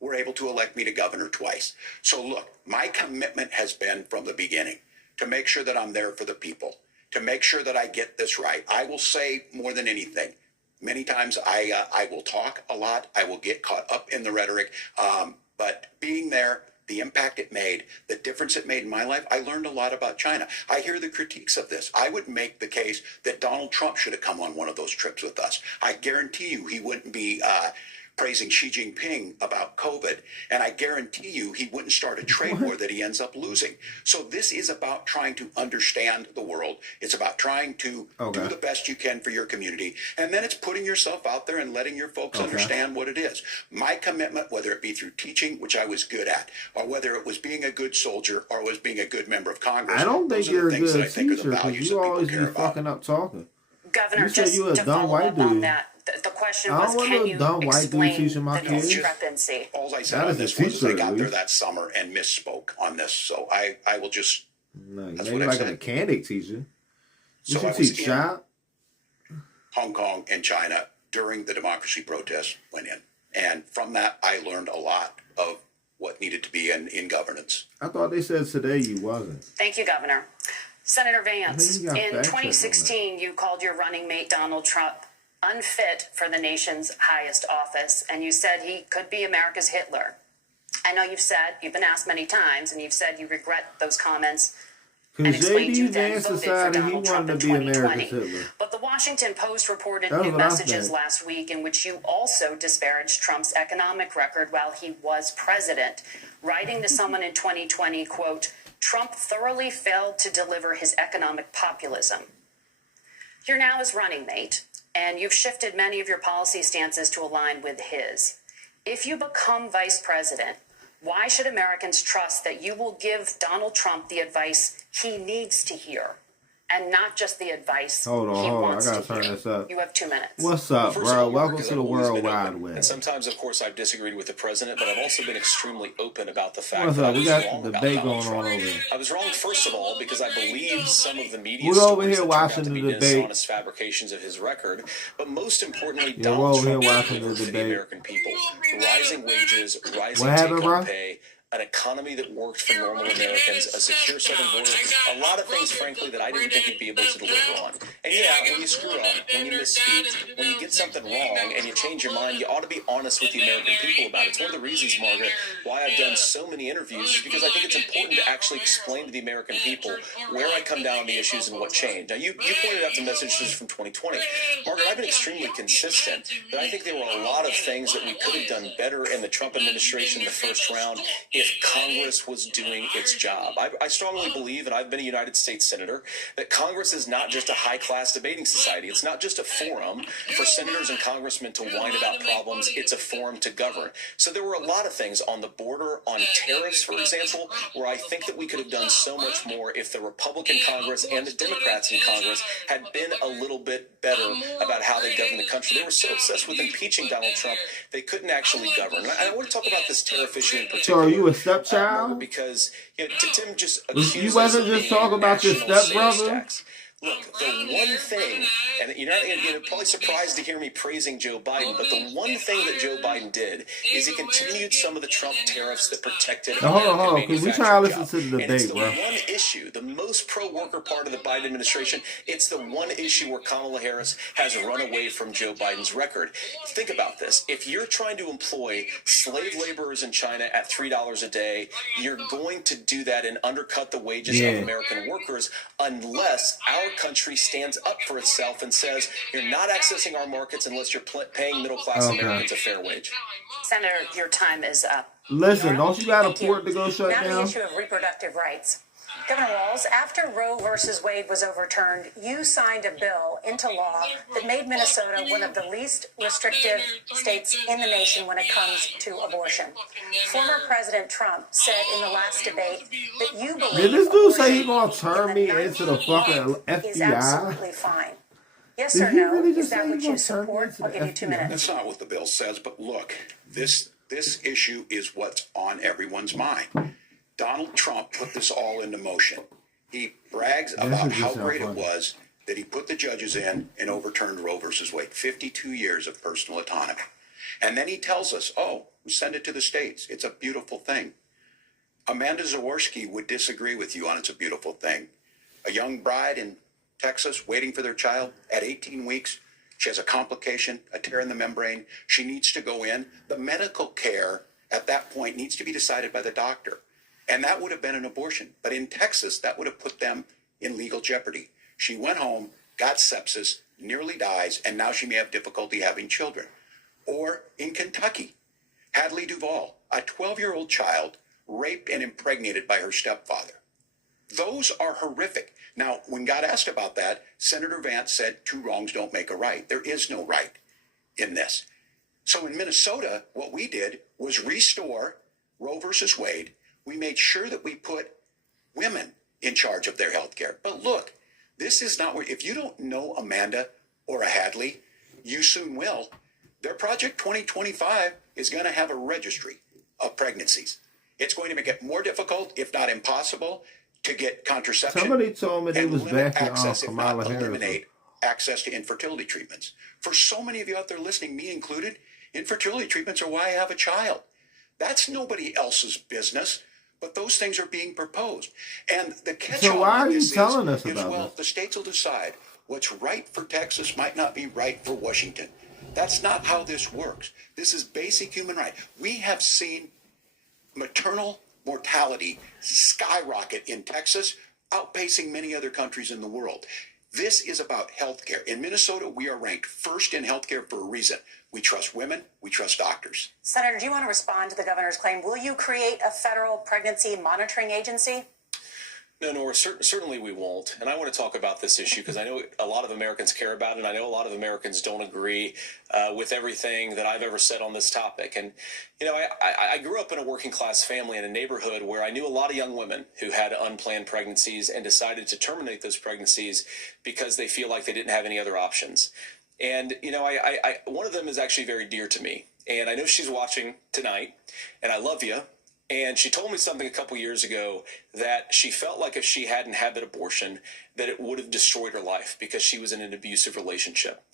were able to elect me to governor twice. So look, my commitment has been from the beginning to make sure that I'm there for the people, to make sure that I get this right. I will say more than anything. Many times I will talk a lot. I will get caught up in the rhetoric. But being there, the impact it made, the difference it made in my life, I learned a lot about China. I hear the critiques of this. I would make the case that Donald Trump should have come on one of those trips with us. I guarantee you he wouldn't be praising Xi Jinping about COVID, and I guarantee you he wouldn't start a trade war that he ends up losing. So this is about trying to understand the world. It's about trying to do the best you can for your community, and then it's putting yourself out there and letting your folks understand what it is. My commitment, whether it be through teaching, which I was good at, or whether it was being a good soldier or was being a good member of Congress, I don't think you're a good teacher because you always be about. fucking up talking. Governor, You said just you a to dumb follow white up on dude. that, the question I don't was, want can no you dumb white dude explain teaching my the kids. discrepancy? All I said That on is a this was teacher, they at got there least. that summer and misspoke on this. So I will just. No, That's maybe what I like a said. mechanic teacher. You So I should was teach in shop. Hong Kong and China during the democracy protests went in. And from that, I learned a lot of what needed to be in governance. I thought they said today you wasn't. Thank you, Governor. Senator Vance, you got in fact check on 2016, you called your running mate Donald Trump unfit for the nation's highest office, and you said he could be America's Hitler. I know you've been asked many times, and you've said you regret those comments and Because explained you J.D. then Vance voted for decided he Donald Trump wanted in to be America's 2020. Hitler. But the Washington Post reported That was new what I messages said. last week in which you also disparaged Trump's economic record while he was president, writing to someone in 2020, quote, Trump thoroughly failed to deliver his economic populism. You're now his running mate, and you've shifted many of your policy stances to align with his. If you become vice president, why should Americans trust that you will give Donald Trump the advice he needs to hear and not just the advice Hold on, he hold on. wants I gotta to turn hear? this up. You have 2 minutes. What's up, First of bro? all, Welcome because to the I've always World been Wide open. Web. And sometimes, of course, I've disagreed with the president, but I've also been extremely open about the fact What's that up? I We was got wrong the about debate Donald going on Trump. over here. I was wrong, first of all, because I believe some of the media Who's over stories here that turned out watching to the be debate? dishonest fabrications of his record. But most importantly, Yeah, Donald we're over Trump here watching delivered the for the debate. American people. Rising wages, rising What happened, take-home bro? pay, an economy that worked for normal Americans, a secure southern border, a lot of things, frankly, that I didn't think he'd be able to deliver on. And yeah, when you screw up, when you misspeak, when you get something wrong and you change your mind, you ought to be honest with the American people about it. It's one of the reasons, Margaret, why I've done so many interviews is because I think it's important to actually explain to the American people where I come down on the issues and what changed. Now, you pointed out the messages from 2020. Margaret, I've been extremely consistent that I think there were a lot of things that we could have done better in the Trump administration in the first round if Congress was doing its job. I strongly believe, and I've been a United States Senator, that Congress is not just a high-class debating society. It's not just a forum for senators and congressmen to whine about problems. It's a forum to govern. So there were a lot of things on the border, on tariffs, for example, where I think that we could have done so much more if the Republican Congress and the Democrats in Congress had been a little bit better about how they govern the country. They were so obsessed with impeaching Donald Trump, they couldn't actually govern. And I want to talk about this tariff issue in particular. So are you a stepchild? Because Tim just You accuses wasn't us of just being talking about your national sales stepbrother? tax. Look, the one thing, and you're probably surprised to hear me praising Joe Biden, but the one thing that Joe Biden did is he continued some of the Trump tariffs that protected Now, hold on, American because we trying to manufacturing listen jobs. to the And it's debate, the bro. one issue, the most pro-worker part of the Biden administration, it's the one issue where Kamala Harris has run away from Joe Biden's record. Think about this. If you're trying to employ slave laborers in China at $3 a day, you're going to do that and undercut the wages of American workers unless our country stands up for itself and says, you're not accessing our markets unless you're paying middle-class Americans a fair wage. Senator, your time is up. Listen, don't you got a Thank you. port to go shut Now the down? issue of reproductive rights. Governor Walz, after Roe versus Wade was overturned, you signed a bill into law that made Minnesota one of the least restrictive states in the nation when it comes to abortion. Former President Trump said in the last debate that you believe Did this dude say he abortion gonna turn in me the into the 19th fucking is FBI? absolutely fine. Yes Did or he no? really Is just that say what he you gonna turn me support? into I'll the give you 2 FBI? minutes. That's not what the bill says, but look, this issue is what's on everyone's mind. Donald Trump put this all into motion. He brags about just how sound great it funny. was that he put the judges in and overturned Roe versus Wade. 52 years of personal autonomy. And then he tells us, oh, we send it to the states. It's a beautiful thing. Amanda Zaworski would disagree with you on it's a beautiful thing. A young bride in Texas waiting for their child at 18 weeks. She has a complication, a tear in the membrane. She needs to go in. The medical care at that point needs to be decided by the doctor. And that would have been an abortion. But in Texas, that would have put them in legal jeopardy. She went home, got sepsis, nearly dies, and now she may have difficulty having children. Or in Kentucky, Hadley Duvall, a 12-year-old child, raped and impregnated by her stepfather. Those are horrific. Now, when God asked about that, Senator Vance said 2 wrongs don't make a right. There is no right in this. So in Minnesota, what we did was restore Roe versus Wade. We made sure that we put women in charge of their health care. But look, this is not where, if you don't know Amanda or a Hadley, you soon will. Their Project 2025 is going to have a registry of pregnancies. It's going to make it more difficult, if not impossible, to get contraception. Somebody told me they and was limit backing access, if not Kamala Harris. eliminate access to infertility treatments. For so many of you out there listening, me included, infertility treatments are why I have a child. That's nobody else's business, but those things are being proposed. And the catch-all So why on are you this telling us is, about well, this? the states will decide what's right for Texas might not be right for Washington. That's not how this works. This is basic human right. We have seen maternal mortality skyrocket in Texas, outpacing many other countries in the world. This is about healthcare. In Minnesota, we are ranked first in healthcare for a reason. We trust women. We trust doctors. Senator, do you want to respond to the governor's claim? Will you create a federal pregnancy monitoring agency? No, Nora, certainly we won't. And I want to talk about this issue because I know a lot of Americans care about it, and I know a lot of Americans don't agree with everything that I've ever said on this topic. And, you know, I grew up in a working class family in a neighborhood where I knew a lot of young women who had unplanned pregnancies and decided to terminate those pregnancies because they feel like they didn't have any other options. And, you know, I one of them is actually very dear to me. And I know she's watching tonight, and I love you. And she told me something a couple years ago that she felt like if she hadn't had that abortion, that it would have destroyed her life because she was in an abusive relationship.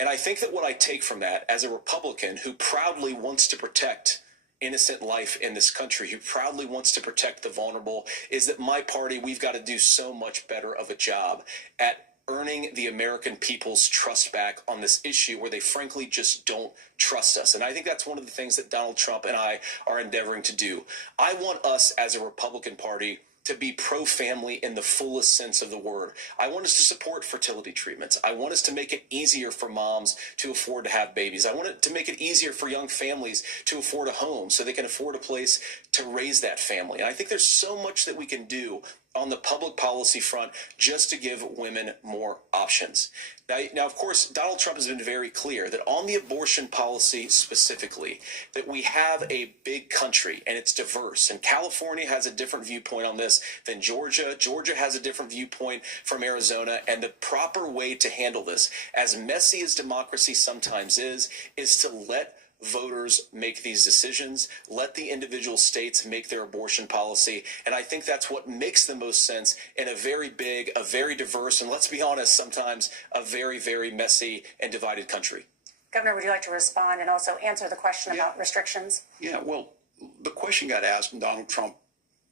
And I think that what I take from that as a Republican who proudly wants to protect innocent life in this country, who proudly wants to protect the vulnerable, is that my party, we've got to do so much better of a job at earning the American people's trust back on this issue where they frankly just don't trust us. And I think that's one of the things that Donald Trump and I are endeavoring to do. I want us as a Republican Party to be pro-family in the fullest sense of the word. I want us to support fertility treatments. I want us to make it easier for moms to afford to have babies. I want it to make it easier for young families to afford a home so they can afford a place to raise that family. And I think there's so much that we can do on the public policy front just to give women more options. Now, of course, Donald Trump has been very clear that on the abortion policy specifically, that we have a big country and it's diverse. And California has a different viewpoint on this than Georgia. Georgia has a different viewpoint from Arizona. And the proper way to handle this, as messy as democracy sometimes is to let voters make these decisions, let the individual states make their abortion policy. And I think that's what makes the most sense in a very big, a very diverse, and let's be honest, sometimes a very, very messy and divided country. Governor, would you like to respond and also answer the question about restrictions? Yeah, well, the question got asked and Donald Trump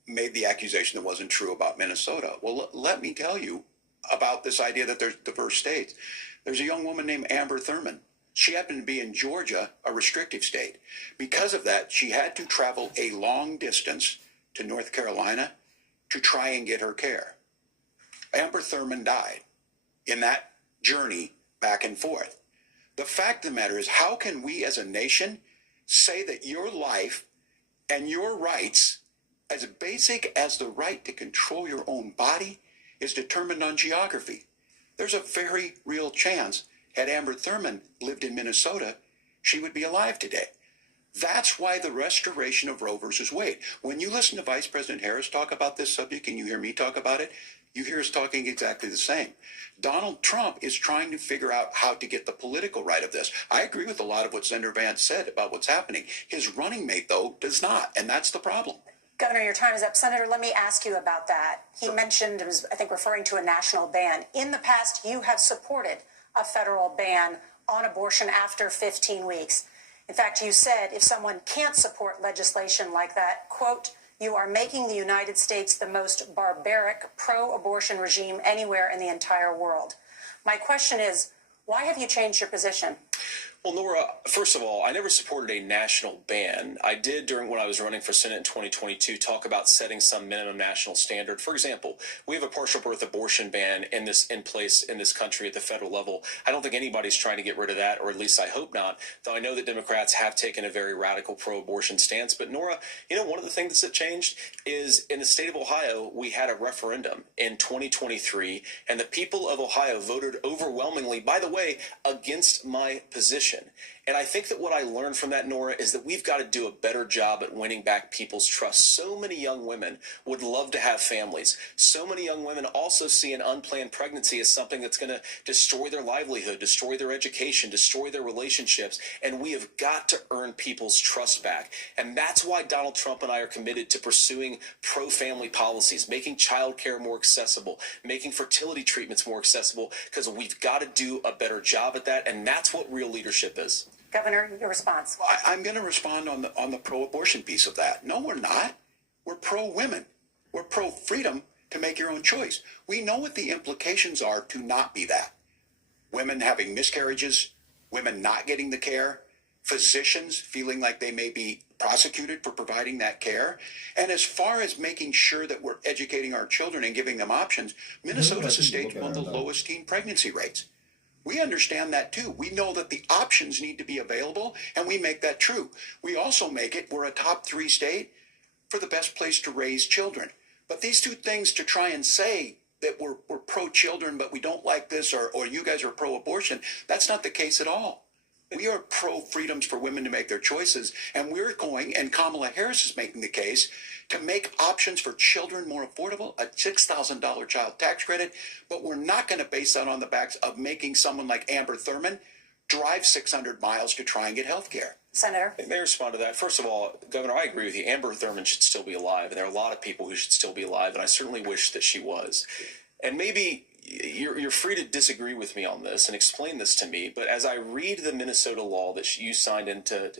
made the accusation that wasn't true about Minnesota. Well, let me tell you about this idea that there's diverse states. There's a young woman named Amber Thurman. She happened to be in Georgia, a restrictive state. Because of that, she had to travel a long distance to North Carolina to try and get her care. Amber Thurman died in that journey back and forth. The fact of the matter is, how can we as a nation say that your life and your rights, as basic as the right to control your own body, is determined on geography? There's a very real chance had Amber Thurman lived in Minnesota, she would be alive today. That's why the restoration of Roe versus Wade. When you listen to Vice President Harris talk about this subject and you hear me talk about it, you hear us talking exactly the same. Donald Trump is trying to figure out how to get the political right of this. I agree with a lot of what Senator Vance said about what's happening. His running mate, though, does not, and that's the problem. Governor, your time is up. Senator, let me ask you about that. He mentioned, it was, I think, referring to a national ban. In the past, you have supported a federal ban on abortion after 15 weeks. In fact, you said if someone can't support legislation like that, quote, you are making the United States the most barbaric pro-abortion regime anywhere in the entire world. My question is, why have you changed your position? Well, Nora, first of all, I never supported a national ban. I did when I was running for Senate in 2022 talk about setting some minimum national standard. For example, we have a partial birth abortion ban in place in this country at the federal level. I don't think anybody's trying to get rid of that, or at least I hope not, though I know that Democrats have taken a very radical pro-abortion stance. But Nora, one of the things that changed is in the state of Ohio, we had a referendum in 2023, and the people of Ohio voted overwhelmingly, by the way, against my position. And I think that what I learned from that, Nora, is that we've got to do a better job at winning back people's trust. So many young women would love to have families. So many young women also see an unplanned pregnancy as something that's going to destroy their livelihood, destroy their education, destroy their relationships. And we have got to earn people's trust back. And that's why Donald Trump and I are committed to pursuing pro-family policies, making childcare more accessible, making fertility treatments more accessible, because we've got to do a better job at that. And that's what real leadership is. Governor, your response. I'm going to respond on the pro-abortion piece of that. No, we're not. We're pro-women. We're pro-freedom to make your own choice. We know what the implications are to not be that. Women having miscarriages, women not getting the care, physicians feeling like they may be prosecuted for providing that care. And as far as making sure that we're educating our children and giving them options, Minnesota's a state with one of the lowest teen pregnancy rates. We understand that too. We know that the options need to be available, and we make that true. We also make it, we're a top 3 state for the best place to raise children. But these two things, to try and say that we're pro-children, but we don't like this, or you guys are pro-abortion, that's not the case at all. We are pro-freedoms for women to make their choices, and we're going, and Kamala Harris is making the case, to make options for children more affordable, a $6,000 child tax credit, but we're not going to base that on the backs of making someone like Amber Thurman drive 600 miles to try and get health care. Senator? May I respond to that? First of all, Governor, I agree with you. Amber Thurman should still be alive, and there are a lot of people who should still be alive, and I certainly wish that she was. And maybe you're free to disagree with me on this and explain this to me, but as I read the Minnesota law that you signed into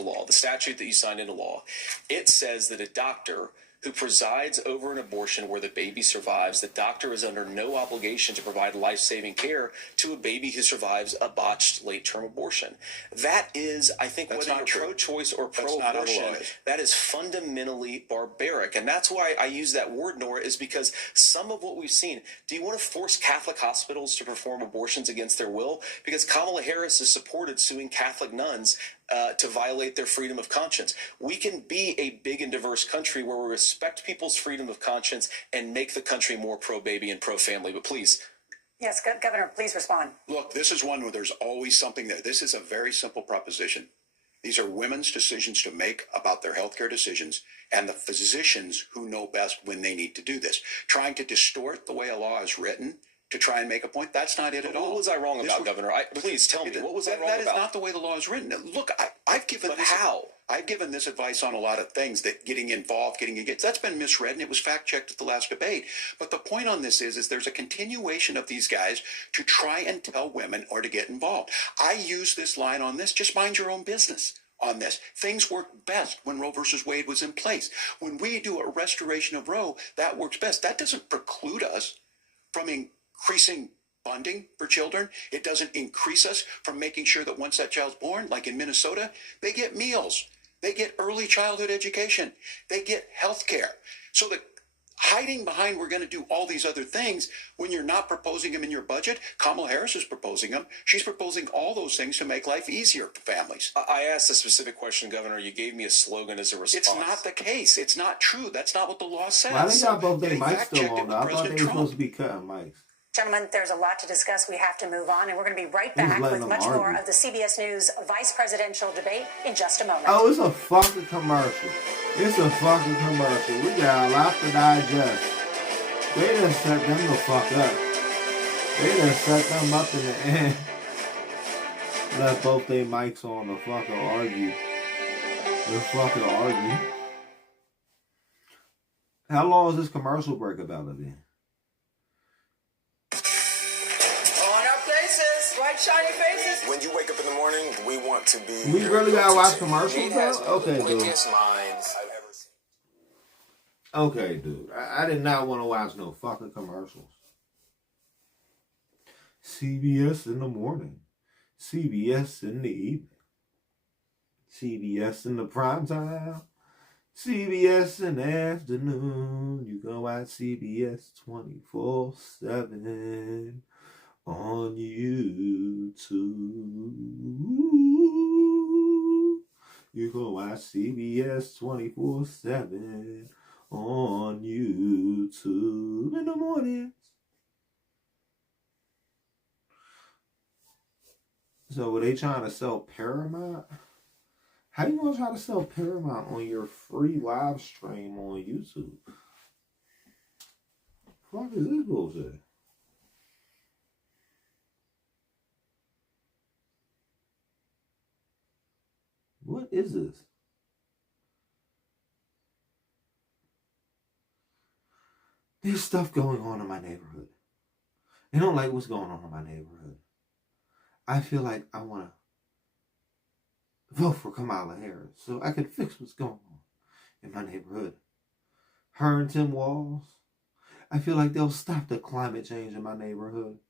law, the statute that you signed into law, it says that a doctor who presides over an abortion where the baby survives, the doctor is under no obligation to provide life-saving care to a baby who survives a botched late-term abortion. That is, I think, That's whether not you're true. pro-choice or That's not how the law pro-abortion, is. that is fundamentally barbaric. And that's why I use that word, Nora, is because some of what we've seen, do you want to force Catholic hospitals to perform abortions against their will? Because Kamala Harris has supported suing Catholic nuns to violate their freedom of conscience. We can be a big and diverse country where we respect people's freedom of conscience and make the country more pro-baby and pro-family. But please. Yes, Governor, please respond. Look, this is one where there's always something there. This is a very simple proposition. These are women's decisions to make about their healthcare decisions, and the physicians who know best when they need to do this. Trying to distort the way a law is written to try and make a point, that's not it at all. What was I wrong about, Governor? Please tell me, what was I wrong about? That is not the way the law is written. Look, I've given But this... how? I've given this advice on a lot of things, that getting involved, getting engaged, that's been misread, and it was fact-checked at the last debate. But the point on this is there's a continuation of these guys to try and tell women or to get involved. I use this line on this, just mind your own business on this. Things worked best when Roe versus Wade was in place. When we do a restoration of Roe, that works best. That doesn't preclude us from increasing funding for children. It doesn't increase us from making sure that once that child's born, like in Minnesota, they get meals. They get early childhood education. They get health care. So that hiding behind we're going to do all these other things when you're not proposing them in your budget, Kamala Harris is proposing them. She's proposing all those things to make life easier for families. I asked a specific question, Governor. You gave me a slogan as a response. It's not the case. It's not true. That's not what the law says. Why they got both their They mics still fact-checked it on? with I thought they President were Trump. supposed to be cutting mics. Gentlemen, there's a lot to discuss. We have to move on, and we're going to be right He's back letting with them much more argue. of the CBS News vice presidential debate in just a moment. Oh, it's a fucking commercial. It's a fucking commercial. We got a lot to digest. They done set them the fuck up. They done set them up in the end. Let both their mics on to fucking argue. They fucking argue. How long is this commercial break about to be? On our places, right shiny faces. When you wake up in the morning, we want to be. We really gotta watch commercials Jade has now? one of the Okay, dude. quickest minds I've ever seen. Okay, dude. I did not want to watch no fucking commercials. CBS in the morning. CBS in the evening. CBS in the prime time. CBS in the afternoon. You can watch CBS 24/7 on YouTube. You can watch CBS 24/7 on YouTube in the mornings. So were they trying to sell Paramount? How you gonna try to sell Paramount on your free live stream on YouTube? Fuck is this bullshit? What is this? There's stuff going on in my neighborhood. I don't like what's going on in my neighborhood. I feel like I want to vote for Kamala Harris so I can fix what's going on in my neighborhood. Her and Tim Walz, I feel like they'll stop the climate change in my neighborhood.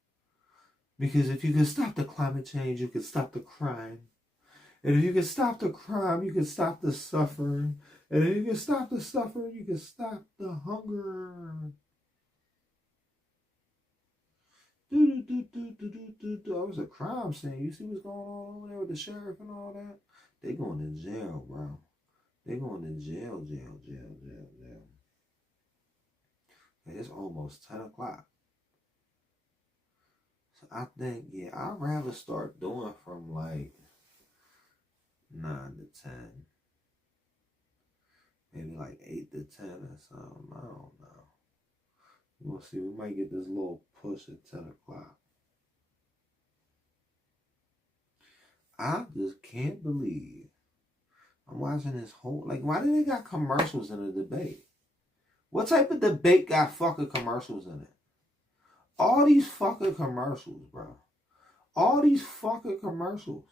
Because if you can stop the climate change, you can stop the crime. And if you can stop the crime, you can stop the suffering. And if you can stop the suffering, you can stop the hunger. That was a crime scene. You see what's going on over there with the sheriff and all that? They going to jail, bro. They going to jail. It's almost 10 o'clock. So I think, yeah, I'd rather start doing from like 9 to 10. Maybe like 8 to 10 or something. I don't know. We'll see. We might get this little push at 10 o'clock. I just can't believe I'm watching this whole... Like, why do they got commercials in the debate? What type of debate got fucking commercials in it? All these fucking commercials, bro. All these fucking commercials.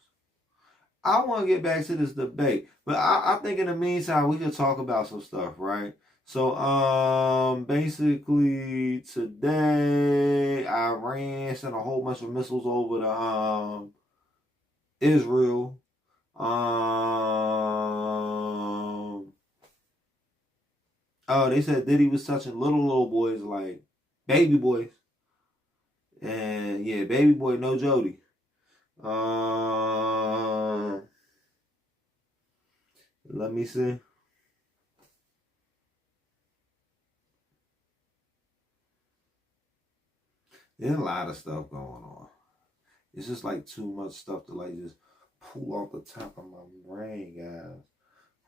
I want to get back to this debate. But I think in the meantime, we could talk about some stuff, right? So, basically, today, Iran sent a whole bunch of missiles over to, Israel. Oh, they said Diddy was touching little boys, like baby boys. And, yeah, baby boy, no Jody. Let me see. There's a lot of stuff going on. It's just like too much stuff to like just pull off the top of my brain, guys.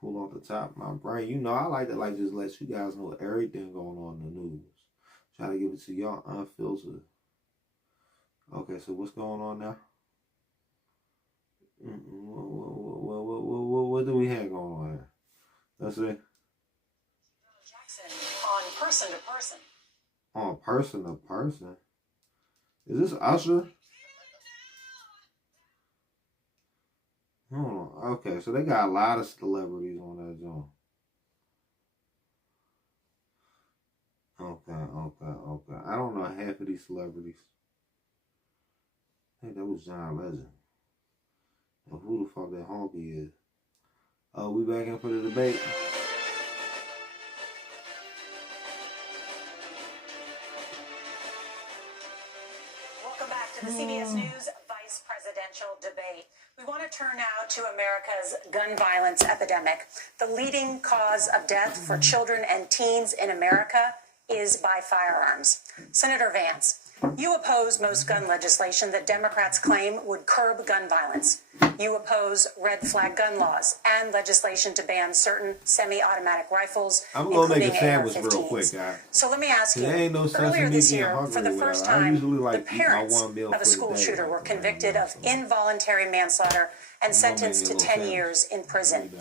Pull off the top of my brain. You know, I like to like just let you guys know everything going on in the news. Try to give it to y'all unfiltered. Okay, so what's going on now? What do we have going on here? Let's see. Jackson on Person to Person. On Person to Person? Is this Usher? Hold on. Okay, so they got a lot of celebrities on that joint. Okay. I don't know half of these celebrities. I think that was John Legend. Now, who the fuck that honky is? We back in for the debate. Welcome back to the CBS News Vice Presidential Debate. We want to turn now to America's gun violence epidemic. The leading cause of death for children and teens in America is by firearms. Senator Vance, you oppose most gun legislation that Democrats claim would curb gun violence. You oppose red flag gun laws and legislation to ban certain semi-automatic rifles, I'm going to make a including sandwich AR-15s. real quick, guys. So let me ask you, There ain't no sense earlier in me this being year, hungry for the or first whatever. I time, usually like the eat my parents one meal of a for the school day. shooter were Like, convicted of involuntary manslaughter and sentenced to 10 sandwich. years in prison.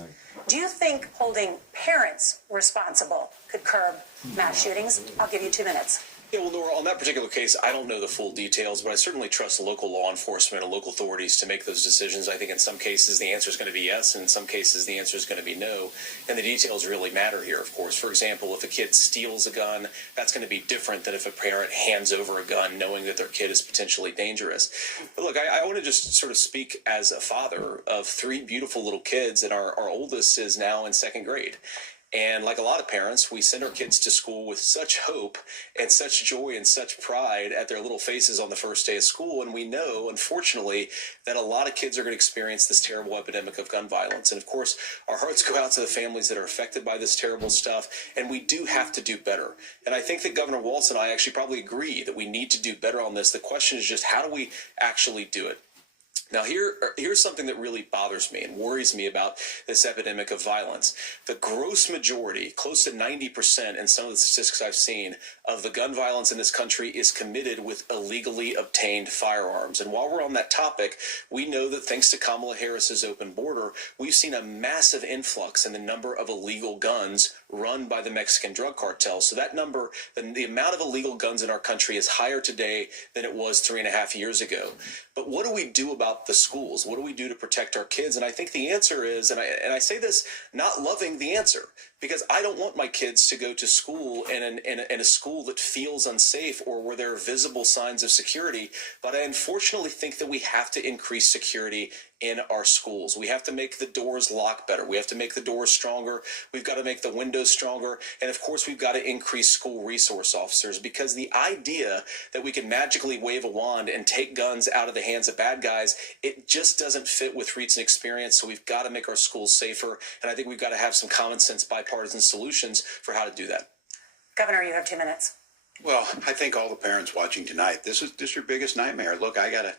Do you think holding parents responsible could curb mass shootings? I'll give you 2 minutes. Yeah, well, Nora, on that particular case, I don't know the full details, but I certainly trust local law enforcement and local authorities to make those decisions. I think in some cases the answer is going to be yes, and in some cases the answer is going to be no. And the details really matter here, of course. For example, if a kid steals a gun, that's going to be different than if a parent hands over a gun knowing that their kid is potentially dangerous. But look, I want to just sort of speak as a father of 3 beautiful little kids, and our oldest is now in 2nd grade. And like a lot of parents, we send our kids to school with such hope and such joy and such pride at their little faces on the first day of school. And we know, unfortunately, that a lot of kids are going to experience this terrible epidemic of gun violence. And of course, our hearts go out to the families that are affected by this terrible stuff. And we do have to do better. And I think that Governor Walz and I actually probably agree that we need to do better on this. The question is just, how do we actually do it? Now, here's something that really bothers me and worries me about this epidemic of violence. The gross majority, close to 90% in some of the statistics I've seen, of the gun violence in this country is committed with illegally obtained firearms. And while we're on that topic, we know that thanks to Kamala Harris's open border, we've seen a massive influx in the number of illegal guns run by the Mexican drug cartel. So that number, the amount of illegal guns in our country is higher today than it was 3.5 years ago. But what do we do about the schools? What do we do to protect our kids? And I think the answer is, and I say this not loving the answer, because I don't want my kids to go to school in a school that feels unsafe or where there are visible signs of security. But I unfortunately think that we have to increase security in our schools. We have to make the doors lock better. We have to make the doors stronger. We've got to make the windows stronger. And of course, we've got to increase school resource officers, because the idea that we can magically wave a wand and take guns out of the hands of bad guys, it just doesn't fit with recent experience. So we've got to make our schools safer. And I think we've got to have some common sense bipartisan solutions for how to do that. Governor, you have 2 minutes. Well, I think all the parents watching tonight, this is your biggest nightmare. Look, I got a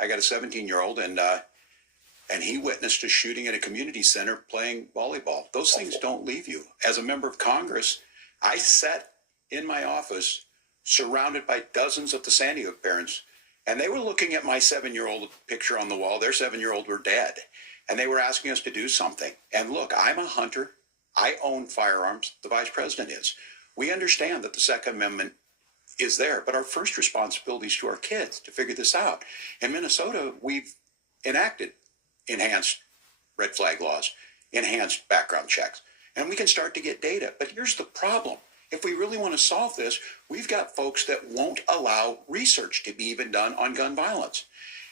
17-year-old, and he witnessed a shooting at a community center playing volleyball. Those things don't leave you. As a member of Congress, I sat in my office surrounded by dozens of the Sandy Hook parents, and they were looking at my 7-year-old picture on the wall. Their 7-year-old were dead, and they were asking us to do something. And look, I'm a hunter. I own firearms. The vice president is. We understand that the Second Amendment is there, but our first responsibility is to our kids to figure this out. In Minnesota, we've enacted enhanced red flag laws, enhanced background checks, and we can start to get data. But here's the problem. If we really want to solve this, we've got folks that won't allow research to be even done on gun violence.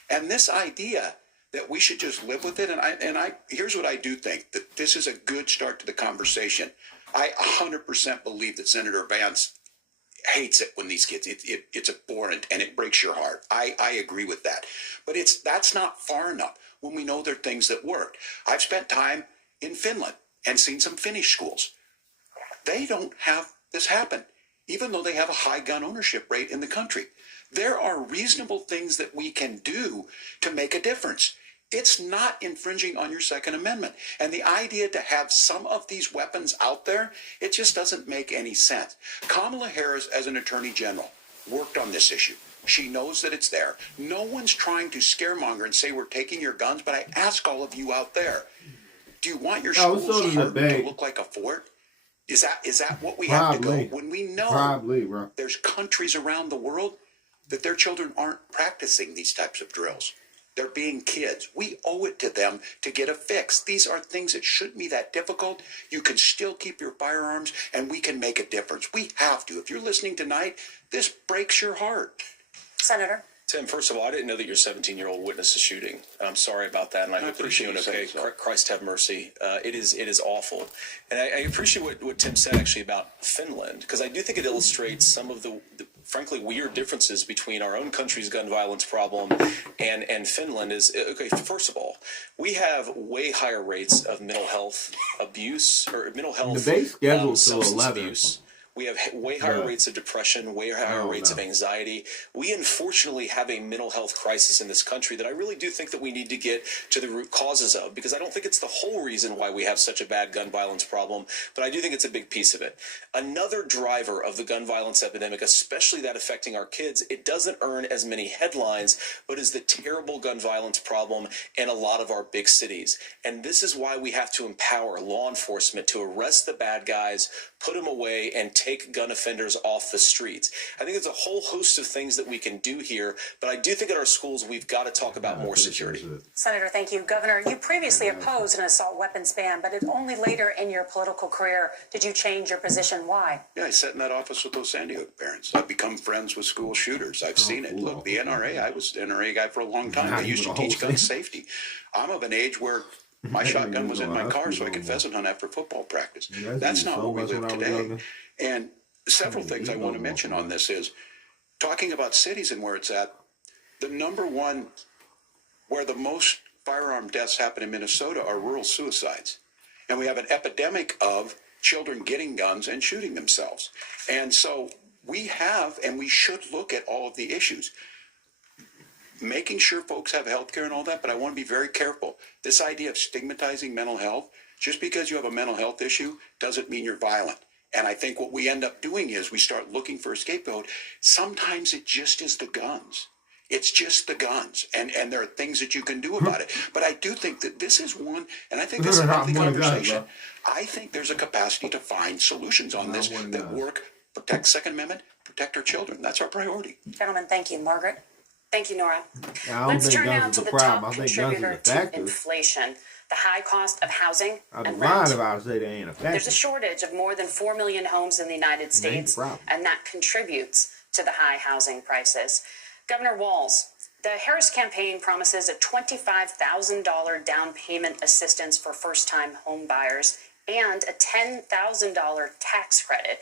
And this idea that we should just live with it, and I here's what I do think, that this is a good start to the conversation. I 100% believe that Senator Vance hates it when these kids, it's abhorrent and it breaks your heart. I agree with that. But that's not far enough when we know there are things that work. I've spent time in Finland and seen some Finnish schools. They don't have this happen, even though they have a high gun ownership rate in the country. There are reasonable things that we can do to make a difference. It's not infringing on your Second Amendment. And the idea to have some of these weapons out there, it just doesn't make any sense. Kamala Harris, as an attorney general, worked on this issue. She knows that it's there. No one's trying to scaremonger and say we're taking your guns, but I ask all of you out there, do you want your schools to look like a fort? Is that what we have to go? When we know there's countries around the world that their children aren't practicing these types of drills. They're being kids. We owe it to them to get a fix. These are things that shouldn't be that difficult. You can still keep your firearms, and we can make a difference. We have to. If you're listening tonight, this breaks your heart. Senator. Tim, first of all, I didn't know that your 17-year-old witnessed a shooting. I'm sorry about that, and I hope that you're doing okay. Christ have mercy. It is awful. And I appreciate what Tim said, actually, about Finland, because I do think it illustrates some of the frankly weird differences between our own country's gun violence problem and Finland. Is okay, first of all, we have way higher rates of mental health abuse, or mental health substance abuse. We have way higher rates of depression, way higher rates of anxiety. We unfortunately have a mental health crisis in this country that I really do think that we need to get to the root causes of, because I don't think it's the whole reason why we have such a bad gun violence problem, but I do think it's a big piece of it. Another driver of the gun violence epidemic, especially that affecting our kids, it doesn't earn as many headlines, but is the terrible gun violence problem in a lot of our big cities. And this is why we have to empower law enforcement to arrest the bad guys, put them away, and take gun offenders off the streets. I think there's a whole host of things that we can do here, but I do think at our schools we've got to talk about more security. Senator, thank you. Governor, you previously opposed an assault weapons ban, but it only later in your political career did you change your position. Why? Yeah, I sat in that office with those Sandy Hook parents. I've become friends with school shooters. I've seen it. Look, the NRA, I was an NRA guy for a long time. I used to teach gun safety. I'm of an age where my shotgun was in my car so I could pheasant hunt after football practice. That's not what we live today. And several things I want to mention on this is talking about cities and where it's at. The number one where the most firearm deaths happen in Minnesota are rural suicides. And we have an epidemic of children getting guns and shooting themselves. And so we have, and we should look at all of the issues. Making sure folks have health care and all that, but I want to be very careful. This idea of stigmatizing mental health, just because you have a mental health issue doesn't mean you're violent. And I think what we end up doing is we start looking for a scapegoat. Sometimes it just is the guns. It's just the guns. And there are things that you can do about it. But I do think that this is one, and I think this is a healthy conversation. I think there's a capacity to find solutions on this that work, protect Second Amendment, protect our children. That's our priority. Gentlemen, thank you. Margaret? Thank you, Nora. Let's turn now to the top contributor to inflation, the high cost of housing and rent. There's a shortage of more than 4 million homes in the United States, and that contributes to the high housing prices. Governor Walz, the Harris campaign promises a $25,000 down payment assistance for first-time home buyers and a $10,000 tax credit.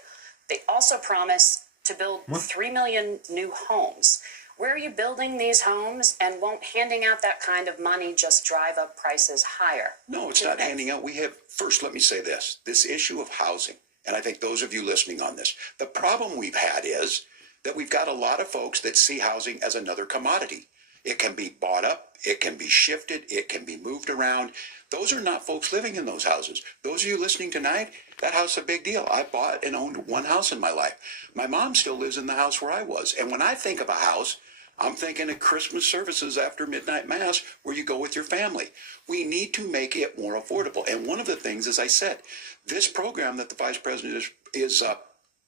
They also promise to build 3 million new homes. Where are you building these homes, and won't handing out that kind of money just drive up prices higher? No, it's not handing out. First, let me say this issue of housing, and I think those of you listening on this, the problem we've had is that we've got a lot of folks that see housing as another commodity. It can be bought up, it can be shifted, it can be moved around. Those are not folks living in those houses. Those of you listening tonight, that house is a big deal. I bought and owned one house in my life. My mom still lives in the house where I was. And when I think of a house, I'm thinking of Christmas services after midnight mass where you go with your family. We need to make it more affordable. And one of the things, as I said, this program that the vice president is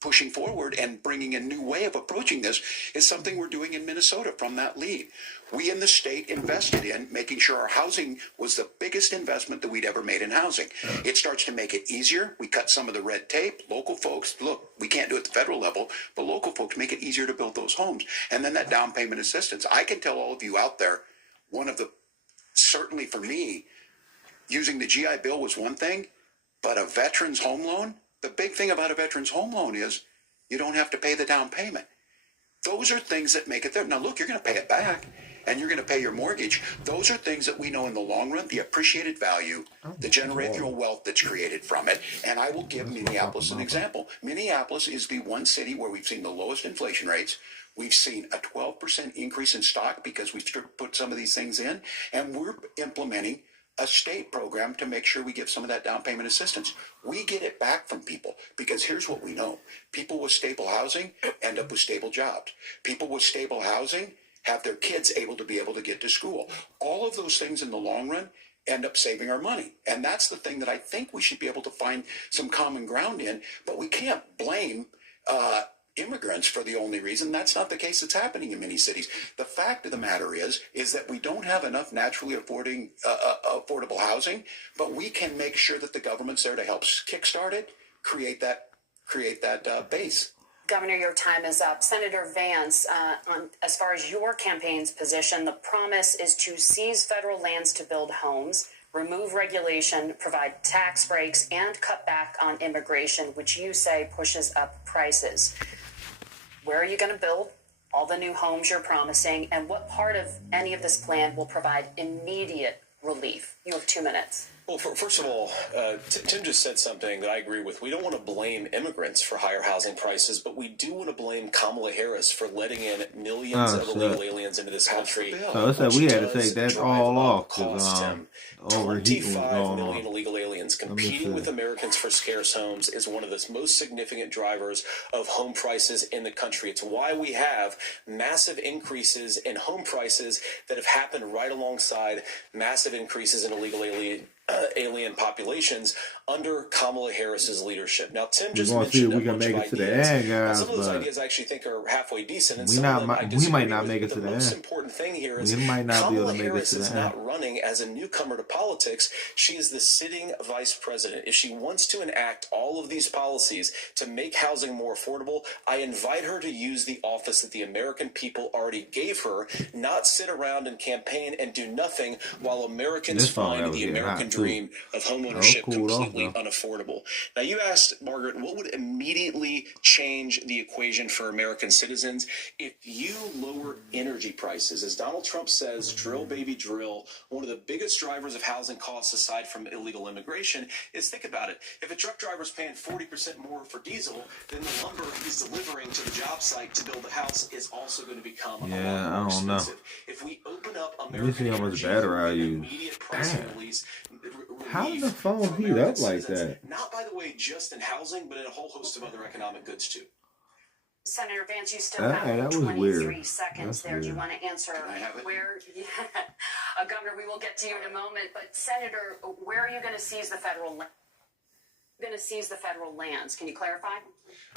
pushing forward and bringing a new way of approaching this is something we're doing in Minnesota from that lead. We in the state invested in making sure our housing was the biggest investment that we'd ever made in housing. It starts to make it easier. We cut some of the red tape. Local folks, look, we can't do it at the federal level, but local folks make it easier to build those homes. And then that down payment assistance. I can tell all of you out there, certainly for me, using the GI Bill was one thing, but a veteran's home loan, the big thing about a veteran's home loan is you don't have to pay the down payment. Those are things that make it there. Now, look, you're going to pay it back, and you're going to pay your mortgage. Those are things that we know in the long run, the appreciated value, the generational wealth that's created from it. And I will give Minneapolis an example. Minneapolis is the one city where we've seen the lowest inflation rates. We've seen a 12% increase in stock because we've put some of these things in, and we're implementing a state program to make sure we give some of that down payment assistance. We get it back from people because here's what we know. People with stable housing end up with stable jobs. People with stable housing have their kids able to get to school. All of those things in the long run end up saving our money. And that's the thing that I think we should be able to find some common ground in, but we can't blame immigrants for the only reason. That's not the case that's happening in many cities. The fact of the matter is that we don't have enough naturally affordable housing, but we can make sure that the government's there to help kickstart it, create that base. Governor, your time is up. Senator Vance, as far as your campaign's position, the promise is to seize federal lands to build homes, remove regulation, provide tax breaks, and cut back on immigration, which you say pushes up prices. Where are you going to build all the new homes you're promising, and what part of any of this plan will provide immediate relief? You have 2 minutes. Well, first of all, Tim just said something that I agree with. We don't want to blame immigrants for higher housing prices, but we do want to blame Kamala Harris for letting in millions of illegal aliens into this country. So it's like we had to take that all off because 25 million illegal aliens competing with Americans for scarce homes is one of the most significant drivers of home prices in the country. It's why we have massive increases in home prices that have happened right alongside massive increases in illegal alien alien populations under Kamala Harris's leadership. Now, Tim We're just gonna see if mentioned we can make it to the end, guys. some of those But ideas I actually think are halfway decent, and we some of them I we disagree might not with. make it But to the the most end. important thing here is We might not be able Kamala to make it Harris to the is end. not running as a newcomer to politics. She is the sitting vice president. If she wants to enact all of these policies to make housing more affordable, I invite her to use the office that the American people already gave her, not sit around and campaign and do nothing while Americans This phone find was the getting American hot, too. dream of Oh, homeownership cooled off, completely though. unaffordable. Now, you asked, Margaret, what would immediately change the equation for American citizens if you lower energy prices? As Donald Trump says, drill, baby, drill. One of the biggest drivers of housing costs, aside from illegal immigration, is, think about it. If a truck driver's paying 40% more for diesel, then the lumber he's delivering to the job site to build the house is also going to become a lot Yeah, I more don't know. expensive. If we open up Let me American see how much energy battery for I an use. immediate pricing Damn. release, How did the relief phone for heat American up like citizens, that? not, by the way, just in housing, but in a whole host of other economic goods, too. Senator Vance, you still That have was 23 weird. seconds That's there. Do you weird. want to answer I have it? where? Yeah. Governor, we will get to you in a moment. But Senator, where are you going to seize the federal land? Going to seize the federal lands? Can you clarify?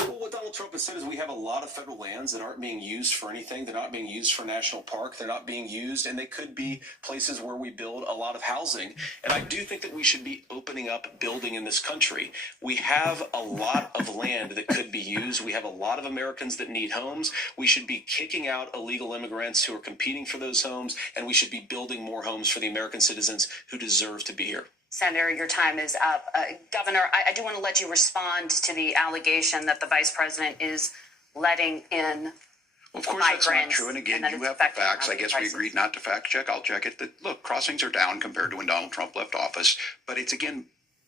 Well, what Donald Trump has said is we have a lot of federal lands that aren't being used for anything. They're not being used for national park. They're not being used, and they could be places where we build a lot of housing. And I do think that we should be opening up building in this country. We have a lot of land that could be used. We have a lot of Americans that need homes. We should be kicking out illegal immigrants who are competing for those homes, and we should be building more homes for the American citizens who deserve to be here. Senator, your time is up. Governor, I do want to let you respond to the allegation that the vice president is letting in Of course, that's not migrants, true. And again, that you it's have the affecting facts. I housing guess we prices. agreed not to fact check. I'll check it. Look, crossings are down compared to when Donald Trump left office. But it's, again,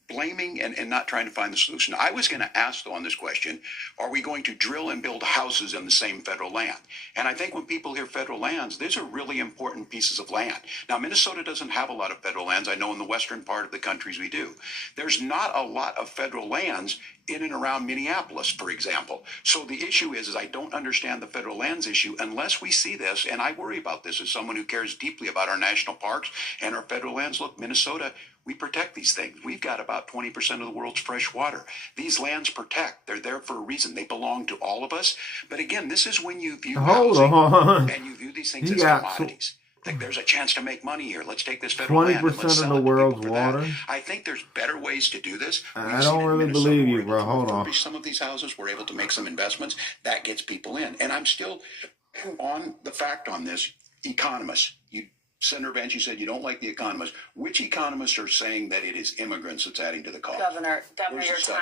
blaming and not trying to find the solution. I was going to ask, though, on this question, are we going to drill and build houses in the same federal land? And I think when people hear federal lands, these are really important pieces of land. Now, Minnesota doesn't have a lot of federal lands. I know in the western part of the countries we do. There's not a lot of federal lands in and around Minneapolis, for example. So the issue is I don't understand the federal lands issue unless we see this, and I worry about this as someone who cares deeply about our national parks and our federal lands. Look, Minnesota, we protect these things. We've got about 20% of the world's fresh water. These lands protect. They're there for a reason. They belong to all of us. But again, this is when you view housing and you view these things as commodities. Like there's a chance to make money here. Let's take this federal land and let's 20% sell of it the to world's people for that. water. I think there's better ways to do this. I don't really believe you, bro. Hold on. Some of these houses, we're able to make some investments. That gets people in. And I'm still on the fact on this. Economists, Senator Vance, you said you don't like the economists. Which economists are saying that it is immigrants that's adding to the cost? Governor, Where's your the study?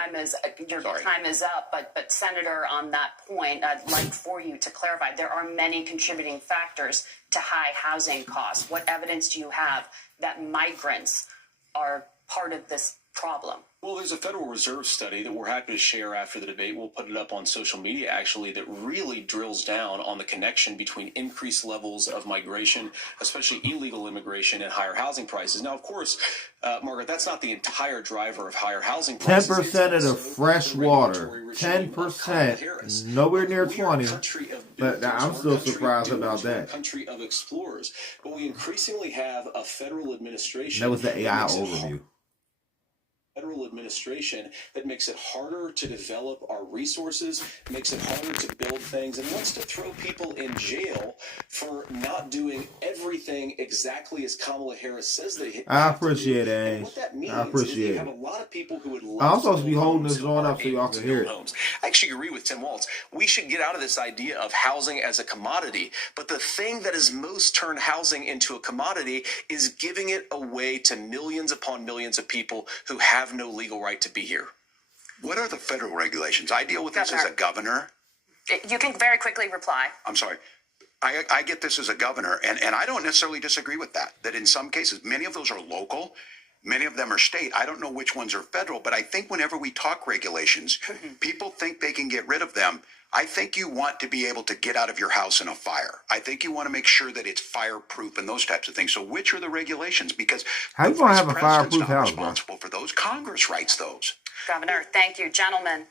time is up. But Senator, on that point, I'd like for you to clarify. There are many contributing factors to high housing costs. What evidence do you have that migrants are part of this problem? Well, there's a Federal Reserve study that we're happy to share after the debate. We'll put it up on social media, actually, that really drills down on the connection between increased levels of migration, especially illegal immigration, and higher housing prices. Now, of course, Margaret, that's not the entire driver of higher housing prices. 10% of the fresh water. 10%. Nowhere near 20. But I'm still surprised about that. A country of explorers. But we increasingly have a federal administration. That was the AI makes it overview. Federal administration that makes it harder to develop our resources, makes it harder to build things, and wants to throw people in jail for not doing everything exactly as Kamala Harris says they I appreciate it, and what that means I appreciate is that you it. have a lot of people who would love I'm supposed to be build holding homes this who on aren't up so y'all able can to hear build it. homes. I actually agree with Tim Walz. We should get out of this idea of housing as a commodity, but the thing that has most turned housing into a commodity is giving it away to millions upon millions of people who have no legal right to be here. What are the federal regulations? I deal with this as a governor. You can very quickly reply. I'm sorry. I get this as a governor, and I don't necessarily disagree with that. That in some cases, many of those are local, many of them are state. I don't know which ones are federal, but I think whenever we talk regulations, people think they can get rid of them. I think you want to be able to get out of your house in a fire. I think you want to make sure that it's fireproof and those types of things. So which are the regulations? Because how you the gonna vice have a president's fireproof not house, bro? responsible for those. Congress writes those. Governor, thank you. Gentlemen,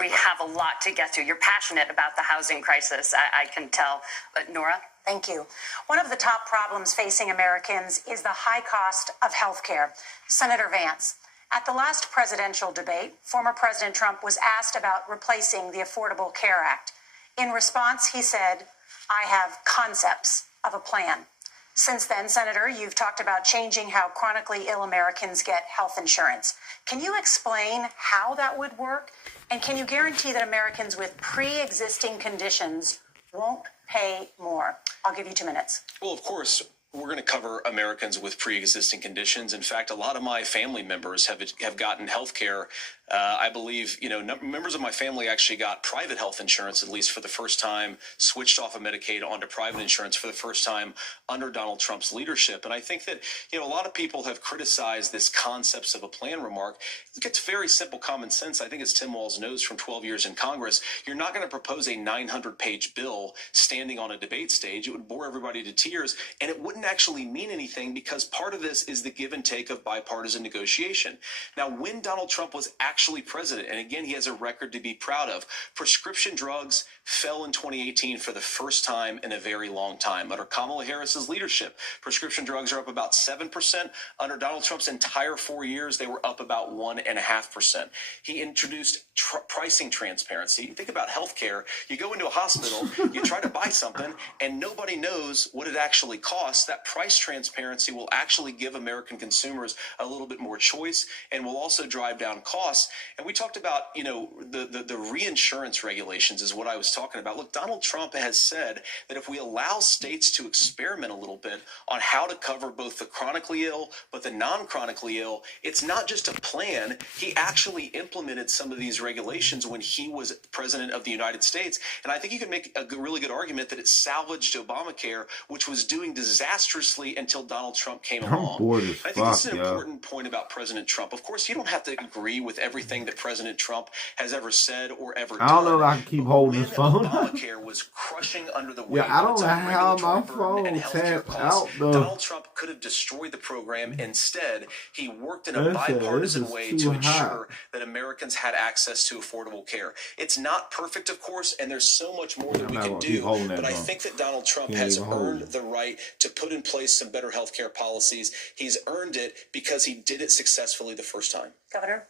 We have a lot to get to. You're passionate about the housing crisis, I can tell. But Nora? Thank you. One of the top problems facing Americans is the high cost of health care. Senator Vance, at the last presidential debate, former President Trump was asked about replacing the Affordable Care Act. In response, he said, "I have concepts of a plan." Since then, Senator, you've talked about changing how chronically ill Americans get health insurance. Can you explain how that would work? And can you guarantee that Americans with pre-existing conditions won't pay more? I'll give you 2 minutes. Well, of course, we're going to cover Americans with pre-existing conditions. In fact, a lot of my family members have gotten health care. I believe, members of my family actually got private health insurance, at least for the first time, switched off of Medicaid onto private insurance for the first time under Donald Trump's leadership. And I think that, a lot of people have criticized this concepts of a plan remark. It's very simple common sense. I think as Tim Walz knows from 12 years in Congress, you're not going to propose a 900-page bill standing on a debate stage. It would bore everybody to tears, and it wouldn't actually mean anything because part of this is the give and take of bipartisan negotiation. Now, when Donald Trump was actually president, and again, he has a record to be proud of, prescription drugs fell in 2018 for the first time in a very long time. Under Kamala Harris's leadership, prescription drugs are up about 7%. Under Donald Trump's entire 4 years, they were up about 1.5%. He introduced pricing transparency. You think about healthcare, you go into a hospital, you try to buy something, and nobody knows what it actually costs. That price transparency will actually give American consumers a little bit more choice and will also drive down costs. And we talked about, the reinsurance regulations is what I was talking about. Look, Donald Trump has said that if we allow states to experiment a little bit on how to cover both the chronically ill but the non-chronically ill, it's not just a plan. He actually implemented some of these regulations when he was president of the United States. And I think you can make a really good argument that it salvaged Obamacare, which was doing disastrously until Donald Trump came along. Bored as I think fuck, this is an important point about President Trump. Of course, you don't have to agree with everything that President Trump has ever said or ever done. I don't know if I can keep holding this phone. Obamacare was crushing under the weight I don't of its know own how regulatory my burden phone and healthcare tapped costs. out, though. Donald Trump could have destroyed the program. Instead, he worked in a This bipartisan is way too to hot. ensure that Americans had access to affordable care. It's not perfect, of course, and there's so much more that we not can gonna keep do. holding that But I phone. think that Donald Trump Can't has even hold earned it. the right to put in place some better healthcare policies. He's earned it because he did it successfully the first time. Governor?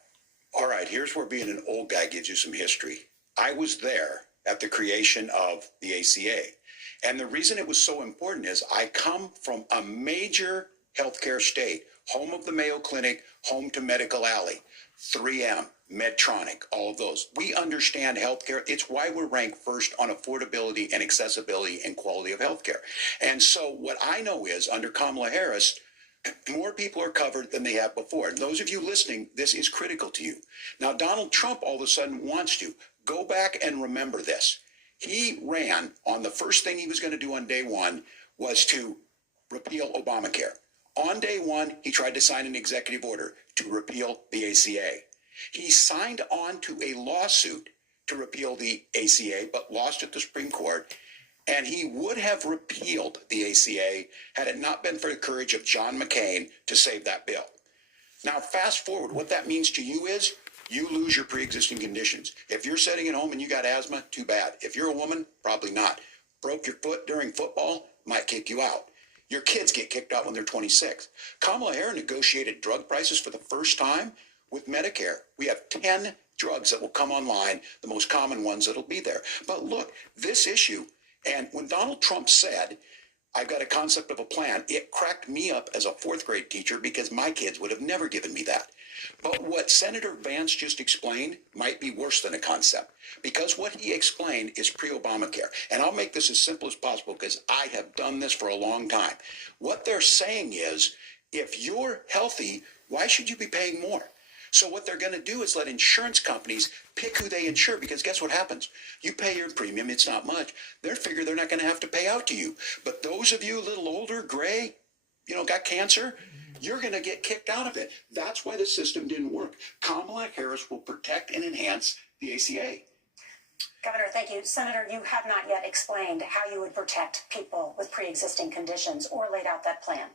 All right, here's where being an old guy gives you some history. I was there at the creation of the ACA. And the reason it was so important is I come from a major healthcare state, home of the Mayo Clinic, home to Medical Alley, 3M, Medtronic, all of those. We understand healthcare. It's why we're ranked first on affordability and accessibility and quality of healthcare. And so what I know is under Kamala Harris, more people are covered than they have before. And those of you listening, this is critical to you. Now, Donald Trump all of a sudden wants to. Go back and remember this. He ran on the first thing he was going to do on day one was to repeal Obamacare. On day one, he tried to sign an executive order to repeal the ACA. He signed on to a lawsuit to repeal the ACA, but lost at the Supreme Court. And he would have repealed the ACA had it not been for the courage of John McCain to save that bill. Now, fast forward, what that means to you is you lose your pre-existing conditions. If you're sitting at home and you got asthma, too bad. If you're a woman, probably not. Broke your foot during football, might kick you out. Your kids get kicked out when they're 26. Kamala Harris negotiated drug prices for the first time with Medicare. We have 10 drugs that will come online, the most common ones that'll be there. But look, this issue, and when Donald Trump said, I've got a concept of a plan, it cracked me up as a fourth grade teacher because my kids would have never given me that. But what Senator Vance just explained might be worse than a concept, because what he explained is pre-Obamacare. And I'll make this as simple as possible because I have done this for a long time. What they're saying is, if you're healthy, why should you be paying more? So what they're going to do is let insurance companies pick who they insure, because guess what happens? You pay your premium, it's not much. They figure they're not going to have to pay out to you. But those of you a little older, gray, got cancer, you're going to get kicked out of it. That's why the system didn't work. Kamala Harris will protect and enhance the ACA. Governor, thank you. Senator, you have not yet explained how you would protect people with pre-existing conditions or laid out that plan.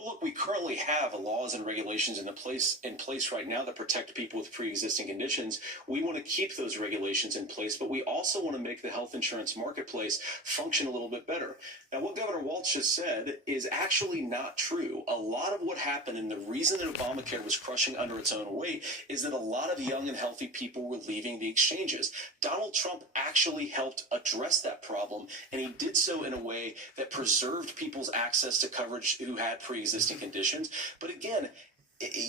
Well, look, we currently have laws and regulations in place right now that protect people with pre-existing conditions. We want to keep those regulations in place, but we also want to make the health insurance marketplace function a little bit better. Now, what Governor Walz just said is actually not true. A lot of what happened, and the reason that Obamacare was crushing under its own weight, is that a lot of young and healthy people were leaving the exchanges. Donald Trump actually helped address that problem, and he did so in a way that preserved people's access to coverage who had pre-existing conditions. But again,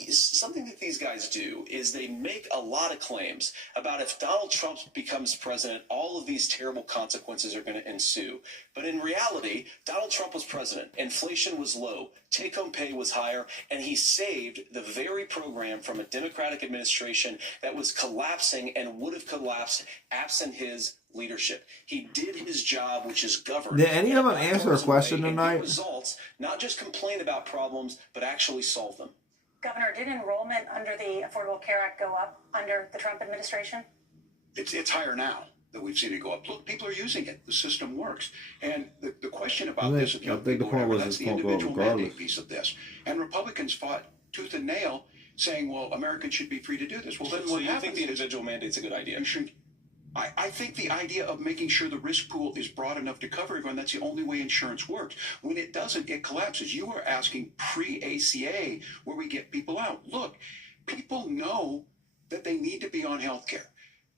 something that these guys do is they make a lot of claims about if Donald Trump becomes president, all of these terrible consequences are going to ensue. But in reality, Donald Trump was president. Inflation was low. Take-home pay was higher. And he saved the very program from a Democratic administration that was collapsing and would have collapsed absent his leadership. He did his job, which is govern. Did any of them answer a question tonight? Results, not just complain about problems, but actually solve them. Governor, did enrollment under the Affordable Care Act go up under the Trump administration? It's higher now that we've seen it go up. Look, people are using it. The system works. And the question about this, if young people, whatever, that's the individual mandate piece of this. And Republicans fought tooth and nail saying, well, Americans should be free to do this. Well, then so what you happens think the individual mandate's a good idea? I think the idea of making sure the risk pool is broad enough to cover everyone, that's the only way insurance works. When it doesn't, it collapses. You are asking pre-ACA where we get people out. Look, people know that they need to be on health care.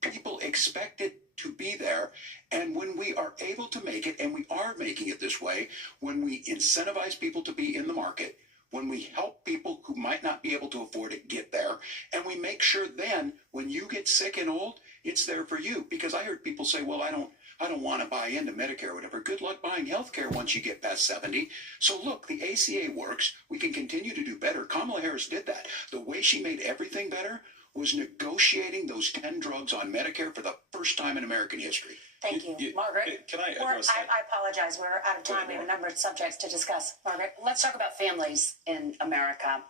People expect it to be there. And when we are able to make it, and we are making it this way, when we incentivize people to be in the market, when we help people who might not be able to afford it get there, and we make sure then when you get sick and old, it's there for you. Because I heard people say, well, I don't want to buy into Medicare or whatever. Good luck buying health care once you get past 70. So look, the ACA works. We can continue to do better. Kamala Harris did that. The way she made everything better was negotiating those 10 drugs on Medicare for the first time in American history. Thank you. Margaret? Can I address that? I apologize. We're out of time. We have a number of subjects to discuss. Margaret? Let's talk about families in America.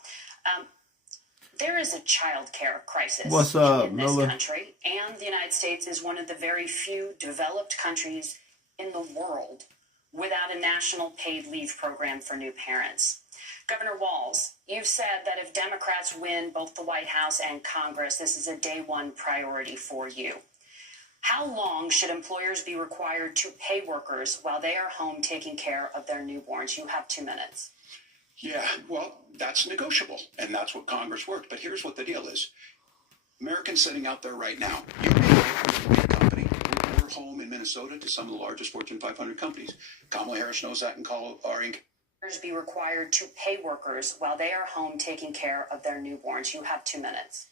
There is a child care crisis in this country, and the United States is one of the very few developed countries in the world without a national paid leave program for new parents. Governor Walz, you've said that if Democrats win both the White House and Congress, this is a day one priority for you. How long should employers be required to pay workers while they are home taking care of their newborns? You have 2 minutes. Yeah, well, that's negotiable, and that's what Congress worked. But here's what the deal is. Americans sitting out there right now, you may work for a big company. We're home in Minnesota to some of the largest Fortune 500 companies. Kamala Harris knows that and Be required to pay workers while they are home taking care of their newborns. You have 2 minutes.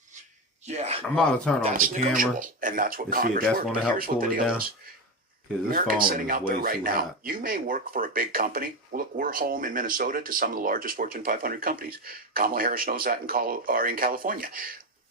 Yeah, I'm about to turn off the camera negotiable, and that's what to see if Congress that's worked. going to But help here's what pull the it deal down. is. Because this phone Americans is sitting out there way right too now, hot. you may work for a big company. Look, we're home in Minnesota to some of the largest Fortune 500 companies. Kamala Harris knows that in California.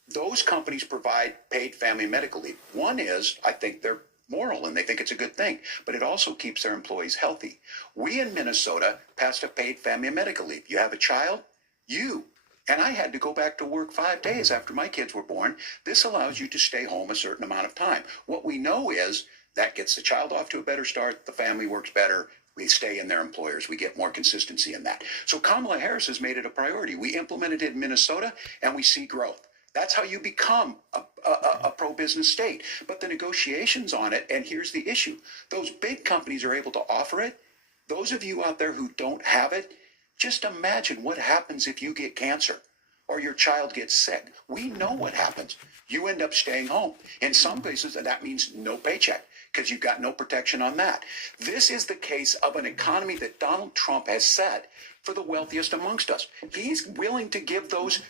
Those companies provide paid family medical leave. One is, I think they're moral and they think it's a good thing, but it also keeps their employees healthy. We in Minnesota passed a paid family medical leave. You have a child, and I had to go back to work 5 days after my kids were born. This allows you to stay home a certain amount of time. What we know is that gets the child off to a better start. The family works better. We stay in their employers. We get more consistency in that. So Kamala Harris has made it a priority. We implemented it in Minnesota, and we see growth. That's how you become a pro-business state. But the negotiations on it, and here's the issue. Those big companies are able to offer it. Those of you out there who don't have it, just imagine what happens if you get cancer or your child gets sick. We know what happens. You end up staying home. In some cases, that means no paycheck because you've got no protection on that. This is the case of an economy that Donald Trump has set for the wealthiest amongst us. He's willing to give those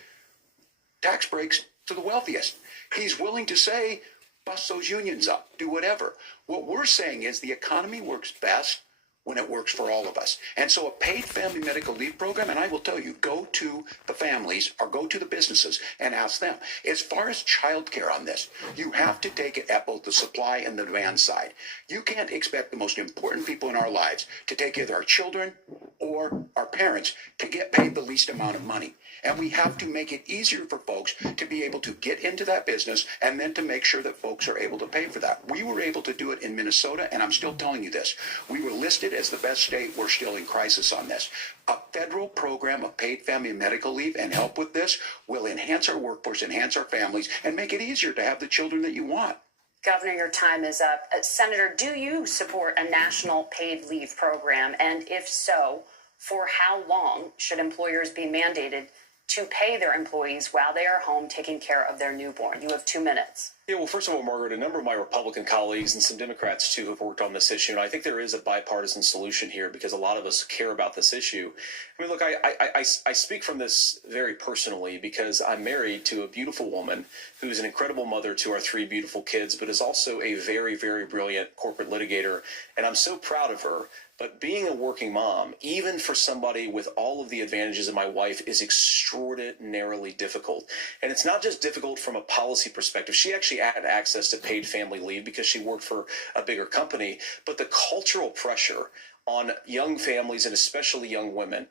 tax breaks to the wealthiest. He's willing to say, bust those unions up, do whatever. What we're saying is the economy works best when it works for all of us. And so a paid family medical leave program, and I will tell you, go to the families or go to the businesses and ask them. As far as childcare on this, you have to take it at both the supply and the demand side. You can't expect the most important people in our lives to take either our children or our parents to get paid the least amount of money. And we have to make it easier for folks to be able to get into that business and then to make sure that folks are able to pay for that. We were able to do it in Minnesota, and I'm still telling you this. We were listed elected as the best state, we're still in crisis on this. A federal program of paid family and medical leave and help with this will enhance our workforce, enhance our families, and make it easier to have the children that you want. Governor, your time is up. Senator, do you support a national paid leave program? And if so, for how long should employers be mandated to pay their employees while they are home taking care of their newborn? You have 2 minutes. Yeah, well, first of all, Margaret, a number of my Republican colleagues and some Democrats, too, have worked on this issue. And I think there is a bipartisan solution here because a lot of us care about this issue. I mean, look, I speak from this very personally because I'm married to a beautiful woman who's an incredible mother to our 3 beautiful kids, but is also a very, very brilliant corporate litigator. And I'm so proud of her. But being a working mom, even for somebody with all of the advantages of my wife, is extraordinarily difficult. And it's not just difficult from a policy perspective. She actually had access to paid family leave because she worked for a bigger company. But the cultural pressure on young families and especially young women,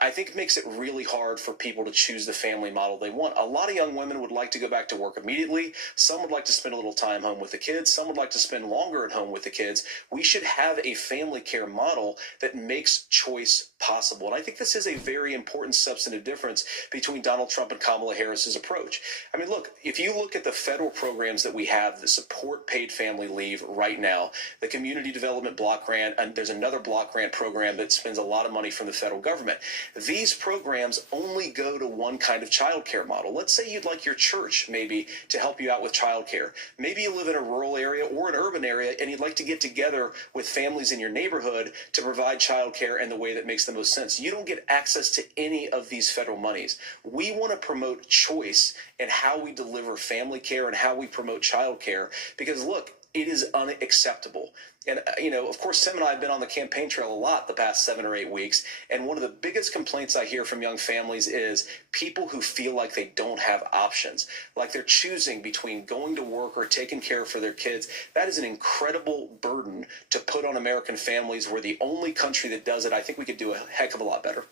I think makes it really hard for people to choose the family model they want. A lot of young women would like to go back to work immediately. Some would like to spend a little time home with the kids. Some would like to spend longer at home with the kids. We should have a family care model that makes choice possible. And I think this is a very important substantive difference between Donald Trump and Kamala Harris's approach. I mean, look, if you look at the federal programs that we have that support paid family leave right now, the Community Development Block Grant, and there's another block grant program that spends a lot of money from the federal government. These programs only go to one kind of child care model. Let's say you'd like your church maybe to help you out with child care. Maybe you live in a rural area or an urban area and you'd like to get together with families in your neighborhood to provide child care in the way that makes the most sense. You don't get access to any of these federal monies. We want to promote choice in how we deliver family care and how we promote child care because, look, it is unacceptable. And, you know, of course, Tim and I have been on the campaign trail a lot the past 7 or 8 weeks. And one of the biggest complaints I hear from young families is people who feel like they don't have options, like they're choosing between going to work or taking care for their kids. That is an incredible burden to put on American families. We're the only country that does it. I think we could do a heck of a lot better.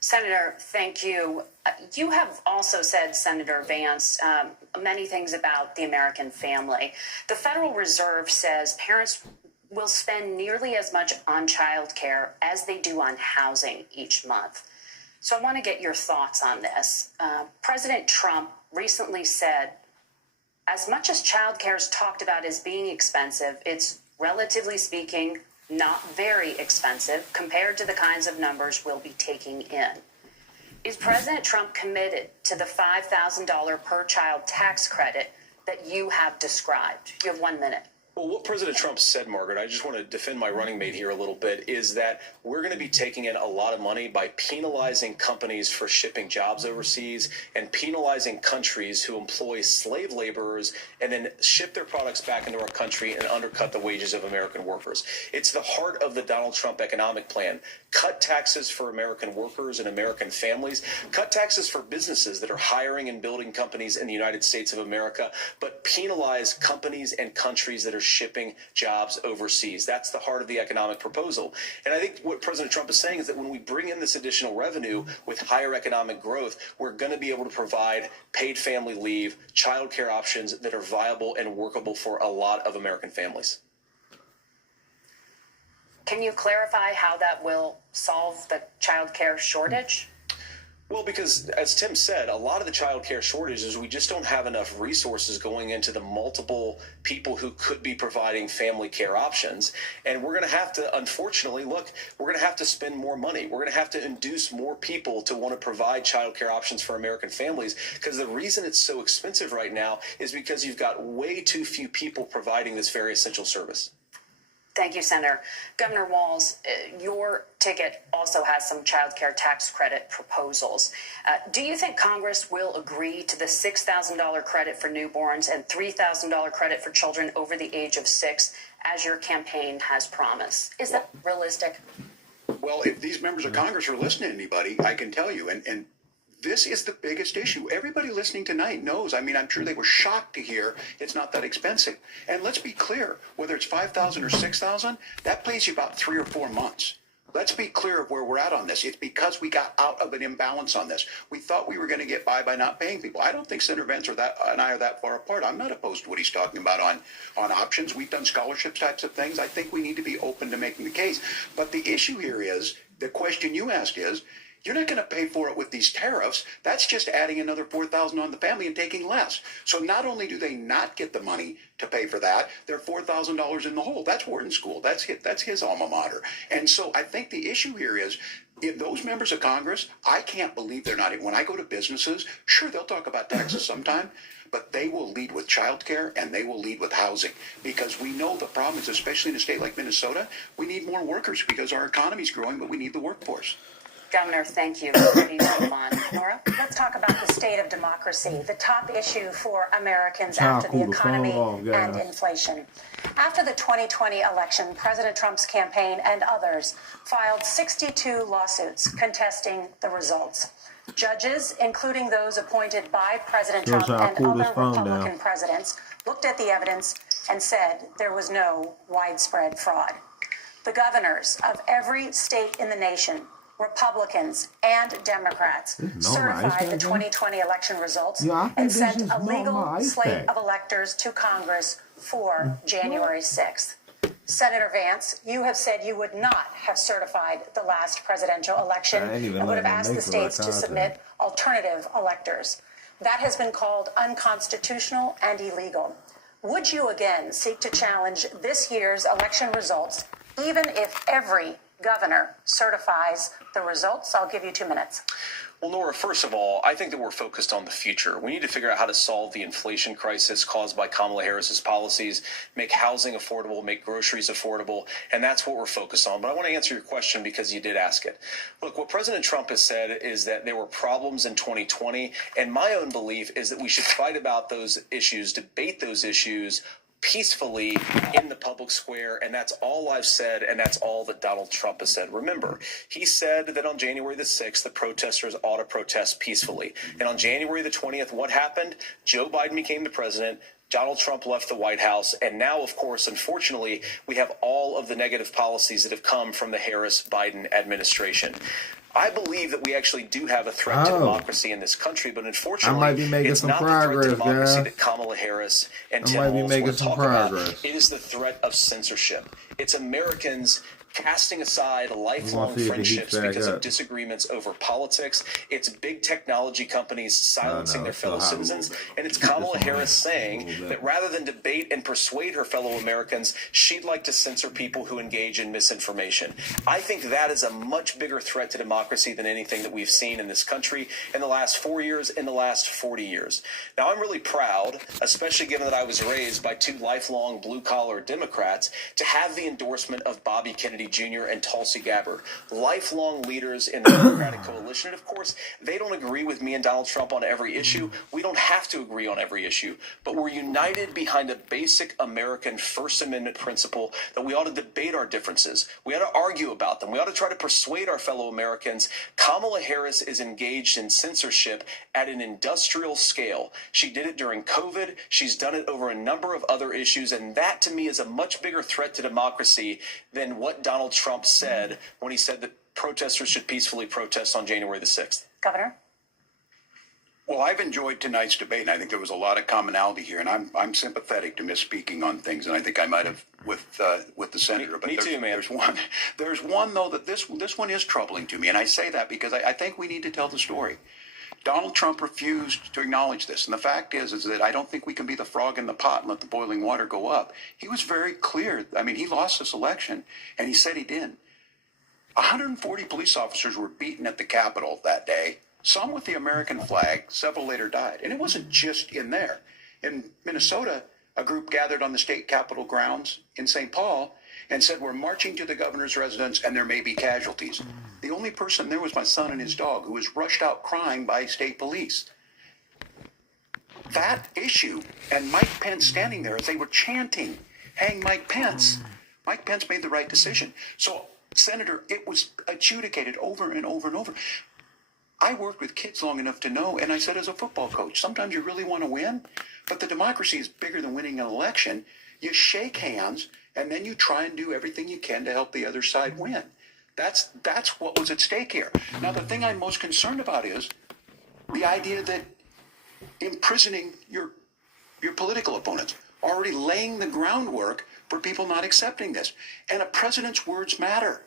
Senator, thank you. You have also said, Senator Vance, many things about the American family. The Federal Reserve says parents will spend nearly as much on child care as they do on housing each month. So I want to get your thoughts on this. President Trump recently said, as much as child care is talked about as being expensive, it's relatively speaking not very expensive compared to the kinds of numbers we'll be taking in. Is President Trump committed to the $5,000 per child tax credit that you have described? You have 1 minute. Well, what President Trump said, Margaret, I just want to defend my running mate here a little bit, is that we're going to be taking in a lot of money by penalizing companies for shipping jobs overseas and penalizing countries who employ slave laborers and then ship their products back into our country and undercut the wages of American workers. It's the heart of the Donald Trump economic plan. Cut taxes for American workers and American families. Cut taxes for businesses that are hiring and building companies in the United States of America, but penalize companies and countries that are shipping jobs overseas. That's the heart of the economic proposal. And I think what President Trump is saying is that when we bring in this additional revenue with higher economic growth, we're going to be able to provide paid family leave, child care options that are viable and workable for a lot of American families. Can you clarify how that will solve the child care shortage? Well, because as Tim said, a lot of the child care shortage is we just don't have enough resources going into the multiple people who could be providing family care options. And we're going to have to, unfortunately, look, we're going to have to spend more money. We're going to have to induce more people to want to provide child care options for American families, because the reason it's so expensive right now is because you've got way too few people providing this very essential service. Thank you, Senator. Governor Walz, your ticket also has some child care tax credit proposals. Do you think Congress will agree to the $6,000 credit for newborns and $3,000 credit for children over the age of 6, as your campaign has promised? Is that realistic? Well, if these members of Congress are listening to anybody, I can tell you, and this is the biggest issue. Everybody listening tonight knows. I mean, I'm sure they were shocked to hear it's not that expensive. And let's be clear, whether it's $5,000 or $6,000, that pays you about 3 or 4 months. Let's be clear of where we're at on this. It's because we got out of an imbalance on this. We thought we were going to get by not paying people. I don't think Senator Vance and I are that far apart. I'm not opposed to what he's talking about on options. We've done scholarship types of things. I think we need to be open to making the case. But the issue here is, the question you asked is, you're not going to pay for it with these tariffs. That's just adding another $4,000 on the family and taking less. So not only do they not get the money to pay for that, they're $4,000 in the hole. That's Wharton School. That's his alma mater. And so I think the issue here is, if those members of Congress, I can't believe they're not. When I go to businesses, sure, they'll talk about taxes sometime, but they will lead with childcare and they will lead with housing, because we know the problem is, especially in a state like Minnesota, we need more workers because our economy's growing, but we need the workforce. Governor, thank you. Ready to move on. Nora? Let's talk about the state of democracy, the top issue for Americans after the economy and inflation. After the 2020 election, President Trump's campaign and others filed 62 lawsuits contesting the results. Judges, including those appointed by President Trump and other Republican presidents, looked at the evidence and said there was no widespread fraud. The governors of every state in the nation, Republicans and Democrats, certified the 2020 election results and sent a legal slate of electors to Congress for January 6th. Senator Vance, you have said you would not have certified the last presidential election and would have asked the states to submit alternative electors. That has been called unconstitutional and illegal. Would you again seek to challenge this year's election results, even if every governor certifies the results? I'll give you 2 minutes. Well, Nora, first of all, I think that we're focused on the future. We need to figure out how to solve the inflation crisis caused by Kamala Harris's policies, make housing affordable, make groceries affordable, and that's what we're focused on. But I want to answer your question because you did ask it. Look, what President Trump has said is that there were problems in 2020, and my own belief is that we should fight about those issues, debate those issues peacefully in the public square, and that's all I've said, and that's all that Donald Trump has said. Remember, he said that on January the 6th, the protesters ought to protest peacefully. And on January the 20th, what happened? Joe Biden became the president. Donald Trump left the White House. And now, of course, unfortunately, we have all of the negative policies that have come from the Harris-Biden administration. I believe that we actually do have a threat to democracy in this country, but unfortunately, it's not the threat to democracy that Kamala Harris and Tim Walz will talk about. It is the threat of censorship. It's Americans casting aside lifelong friendships because of disagreements over politics. It's big technology companies silencing their fellow citizens. And it's Kamala Harris saying that rather than debate and persuade her fellow Americans, she'd like to censor people who engage in misinformation. I think that is a much bigger threat to democracy than anything that we've seen in this country in the last 4 years, in the last 40 years. Now, I'm really proud, especially given that I was raised by two lifelong blue-collar Democrats, to have the endorsement of Bobby Kennedy Jr. and Tulsi Gabbard, lifelong leaders in the Democratic coalition. And of course, they don't agree with me and Donald Trump on every issue. We don't have to agree on every issue, but we're united behind a basic American First Amendment principle that we ought to debate our differences. We ought to argue about them. We ought to try to persuade our fellow Americans. Kamala Harris is engaged in censorship at an industrial scale. She did it during COVID. She's done it over a number of other issues, and that to me is a much bigger threat to democracy than what Donald Trump said when he said that protesters should peacefully protest on January the 6th. Governor? Well, I've enjoyed tonight's debate, and I think there was a lot of commonality here, and I'm sympathetic to misspeaking on things, and I think I might have with the senator. But me too, man. There's one though that this one is troubling to me, and I say that because I think we need to tell the story. Donald Trump refused to acknowledge this, and the fact is that I don't think we can be the frog in the pot and let the boiling water go up. He was very clear. I mean, he lost this election, and he said he did. 140 police officers were beaten at the Capitol that day, some with the American flag, several later died. And it wasn't just in there. In Minnesota, a group gathered on the state capitol grounds in St. Paul and said, we're marching to the governor's residence and there may be casualties. The only person there was my son and his dog, who was rushed out crying by state police. That issue, and Mike Pence standing there as they were chanting, hang Mike Pence. Mike Pence made the right decision. So, Senator, it was adjudicated over and over and over. I worked with kids long enough to know, and I said as a football coach, sometimes you really want to win, but the democracy is bigger than winning an election. You shake hands, and then you try and do everything you can to help the other side win. That's what was at stake here. Now, the thing I'm most concerned about is the idea that imprisoning your political opponents, already laying the groundwork for people not accepting this. And a president's words matter.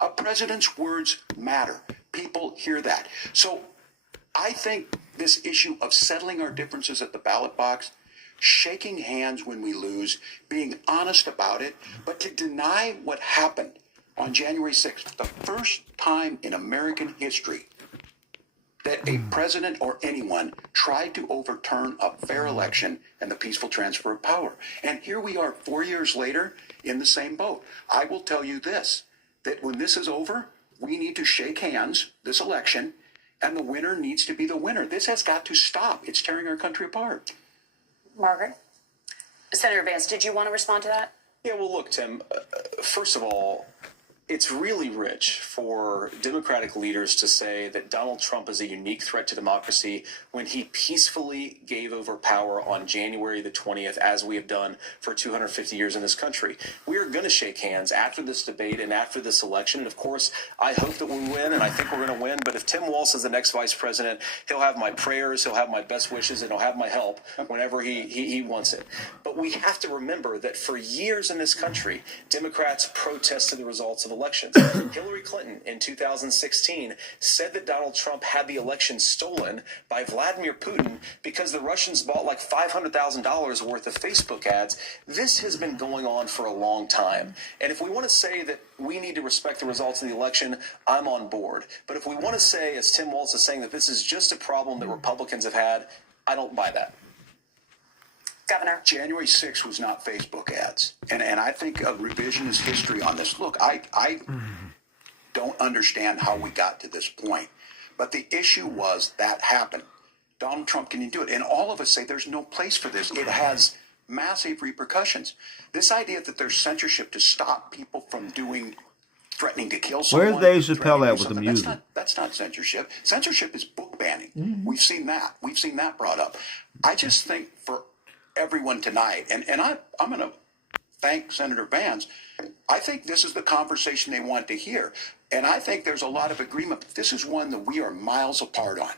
A president's words matter. People hear that. So I think this issue of settling our differences at the ballot box, shaking hands when we lose, being honest about it, but to deny what happened on January 6th, the first time in American history that a president or anyone tried to overturn a fair election and the peaceful transfer of power. And here we are 4 years later in the same boat. I will tell you this, that when this is over, we need to shake hands this election, and the winner needs to be the winner. This has got to stop. It's tearing our country apart. Margaret? Senator Vance, did you want to respond to that? Yeah, well, look, Tim, first of all, it's really rich for Democratic leaders to say that Donald Trump is a unique threat to democracy when he peacefully gave over power on January the 20th, as we have done for 250 years in this country. We are going to shake hands after this debate and after this election. And of course, I hope that we win, and I think we're going to win. But if Tim Walz is the next vice president, he'll have my prayers, he'll have my best wishes, and he'll have my help whenever he wants it. But we have to remember that for years in this country, Democrats protested the results of elections. Hillary Clinton in 2016 said that Donald Trump had the election stolen by Vladimir Putin because the Russians bought like $500,000 worth of Facebook ads. This has been going on for a long time. And if we want to say that we need to respect the results of the election, I'm on board. But if we want to say, as Tim Walz is saying, that this is just a problem that Republicans have had, I don't buy that. Governor. January 6th was not Facebook ads. And I think a revisionist history on this. Look, I don't understand how we got to this point. But the issue was that happened. Donald Trump, can you do it? And all of us say there's no place for this. It has massive repercussions. This idea that there's censorship to stop people from threatening to kill someone. Where's Dave Chappelle at with the music? That's not censorship. Censorship is book banning. Mm-hmm. We've seen that brought up. I just think for everyone tonight, and I'm going to thank Senator Vance. I think this is the conversation they want to hear, and I think there's a lot of agreement. But this is one that we are miles apart on.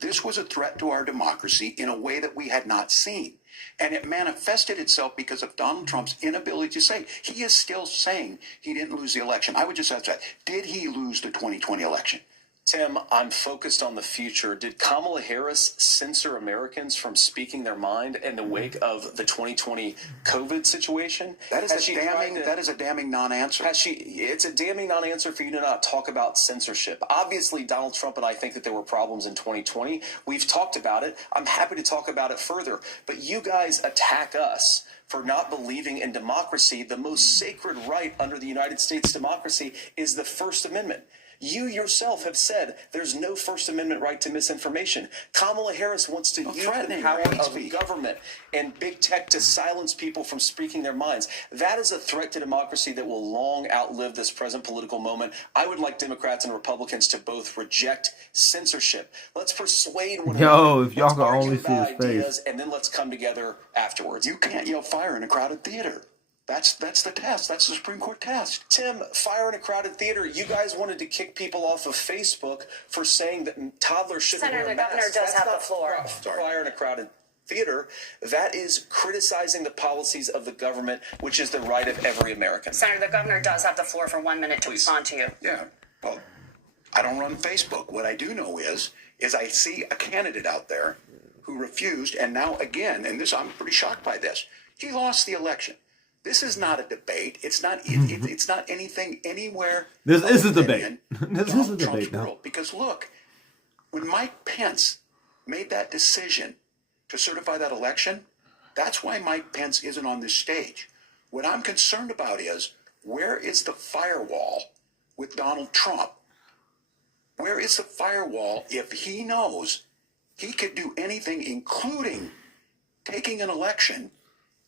This was a threat to our democracy in a way that we had not seen, and it manifested itself because of Donald Trump's inability to say. He is still saying he didn't lose the election. I would just ask that. Did he lose the 2020 election? Tim, I'm focused on the future. Did Kamala Harris censor Americans from speaking their mind in the wake of the 2020 COVID situation? That is a damning non-answer. It's a damning non-answer for you to not talk about censorship. Obviously, Donald Trump and I think that there were problems in 2020. We've talked about it. I'm happy to talk about it further. But you guys attack us for not believing in democracy. The most sacred right under the United States democracy is the First Amendment. You yourself have said there's no First Amendment right to misinformation. Kamala Harris wants to use the power of government and big tech to silence people from speaking their minds. That is a threat to democracy that will long outlive this present political moment. I would like Democrats and Republicans to both reject censorship. Let's persuade one another. If y'all can only see his face. And then let's come together afterwards. You can't yell fire in a crowded theater. That's the test. That's the Supreme Court test. Tim, fire in a crowded theater. You guys wanted to kick people off of Facebook for saying that toddlers shouldn't wear masks. Senator, the governor does have the floor. Fire in a crowded theater. That is criticizing the policies of the government, which is the right of every American. Senator, the governor does have the floor for 1 minute to respond to you. Yeah. Well, I don't run Facebook. What I do know is I see a candidate out there who refused, and now again, and this I'm pretty shocked by this. He lost the election. This is not a debate. It's not. It's not anything anywhere. This is a debate. This is a debate now. Because look, when Mike Pence made that decision to certify that election, that's why Mike Pence isn't on this stage. What I'm concerned about is where is the firewall with Donald Trump? Where is the firewall if he knows he could do anything, including taking an election?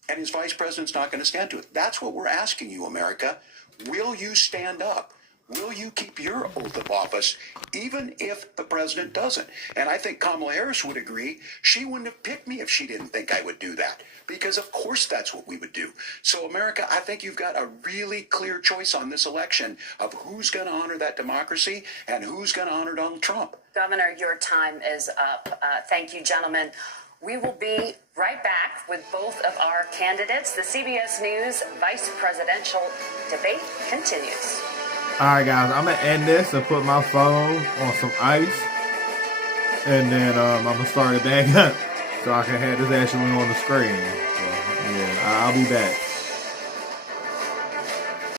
And his vice president's not going to stand to it. That's what we're asking you, America. Will you stand up? will you keep your oath of office even if the president doesn't? And I think Kamala Harris would agree. She wouldn't have picked me if she didn't think I would do that, because of course that's what we would do. So America, I think you've got a really clear choice on this election of who's going to honor that democracy and who's going to honor Donald Trump. Governor, your time is up. Thank you, gentlemen. We will be right back with both of our candidates. The CBS News vice presidential debate continues. All right, guys, I'm going to end this and put my phone on some ice. And then I'm going to start it back up so I can have this actually on the screen. So, yeah, I'll be back.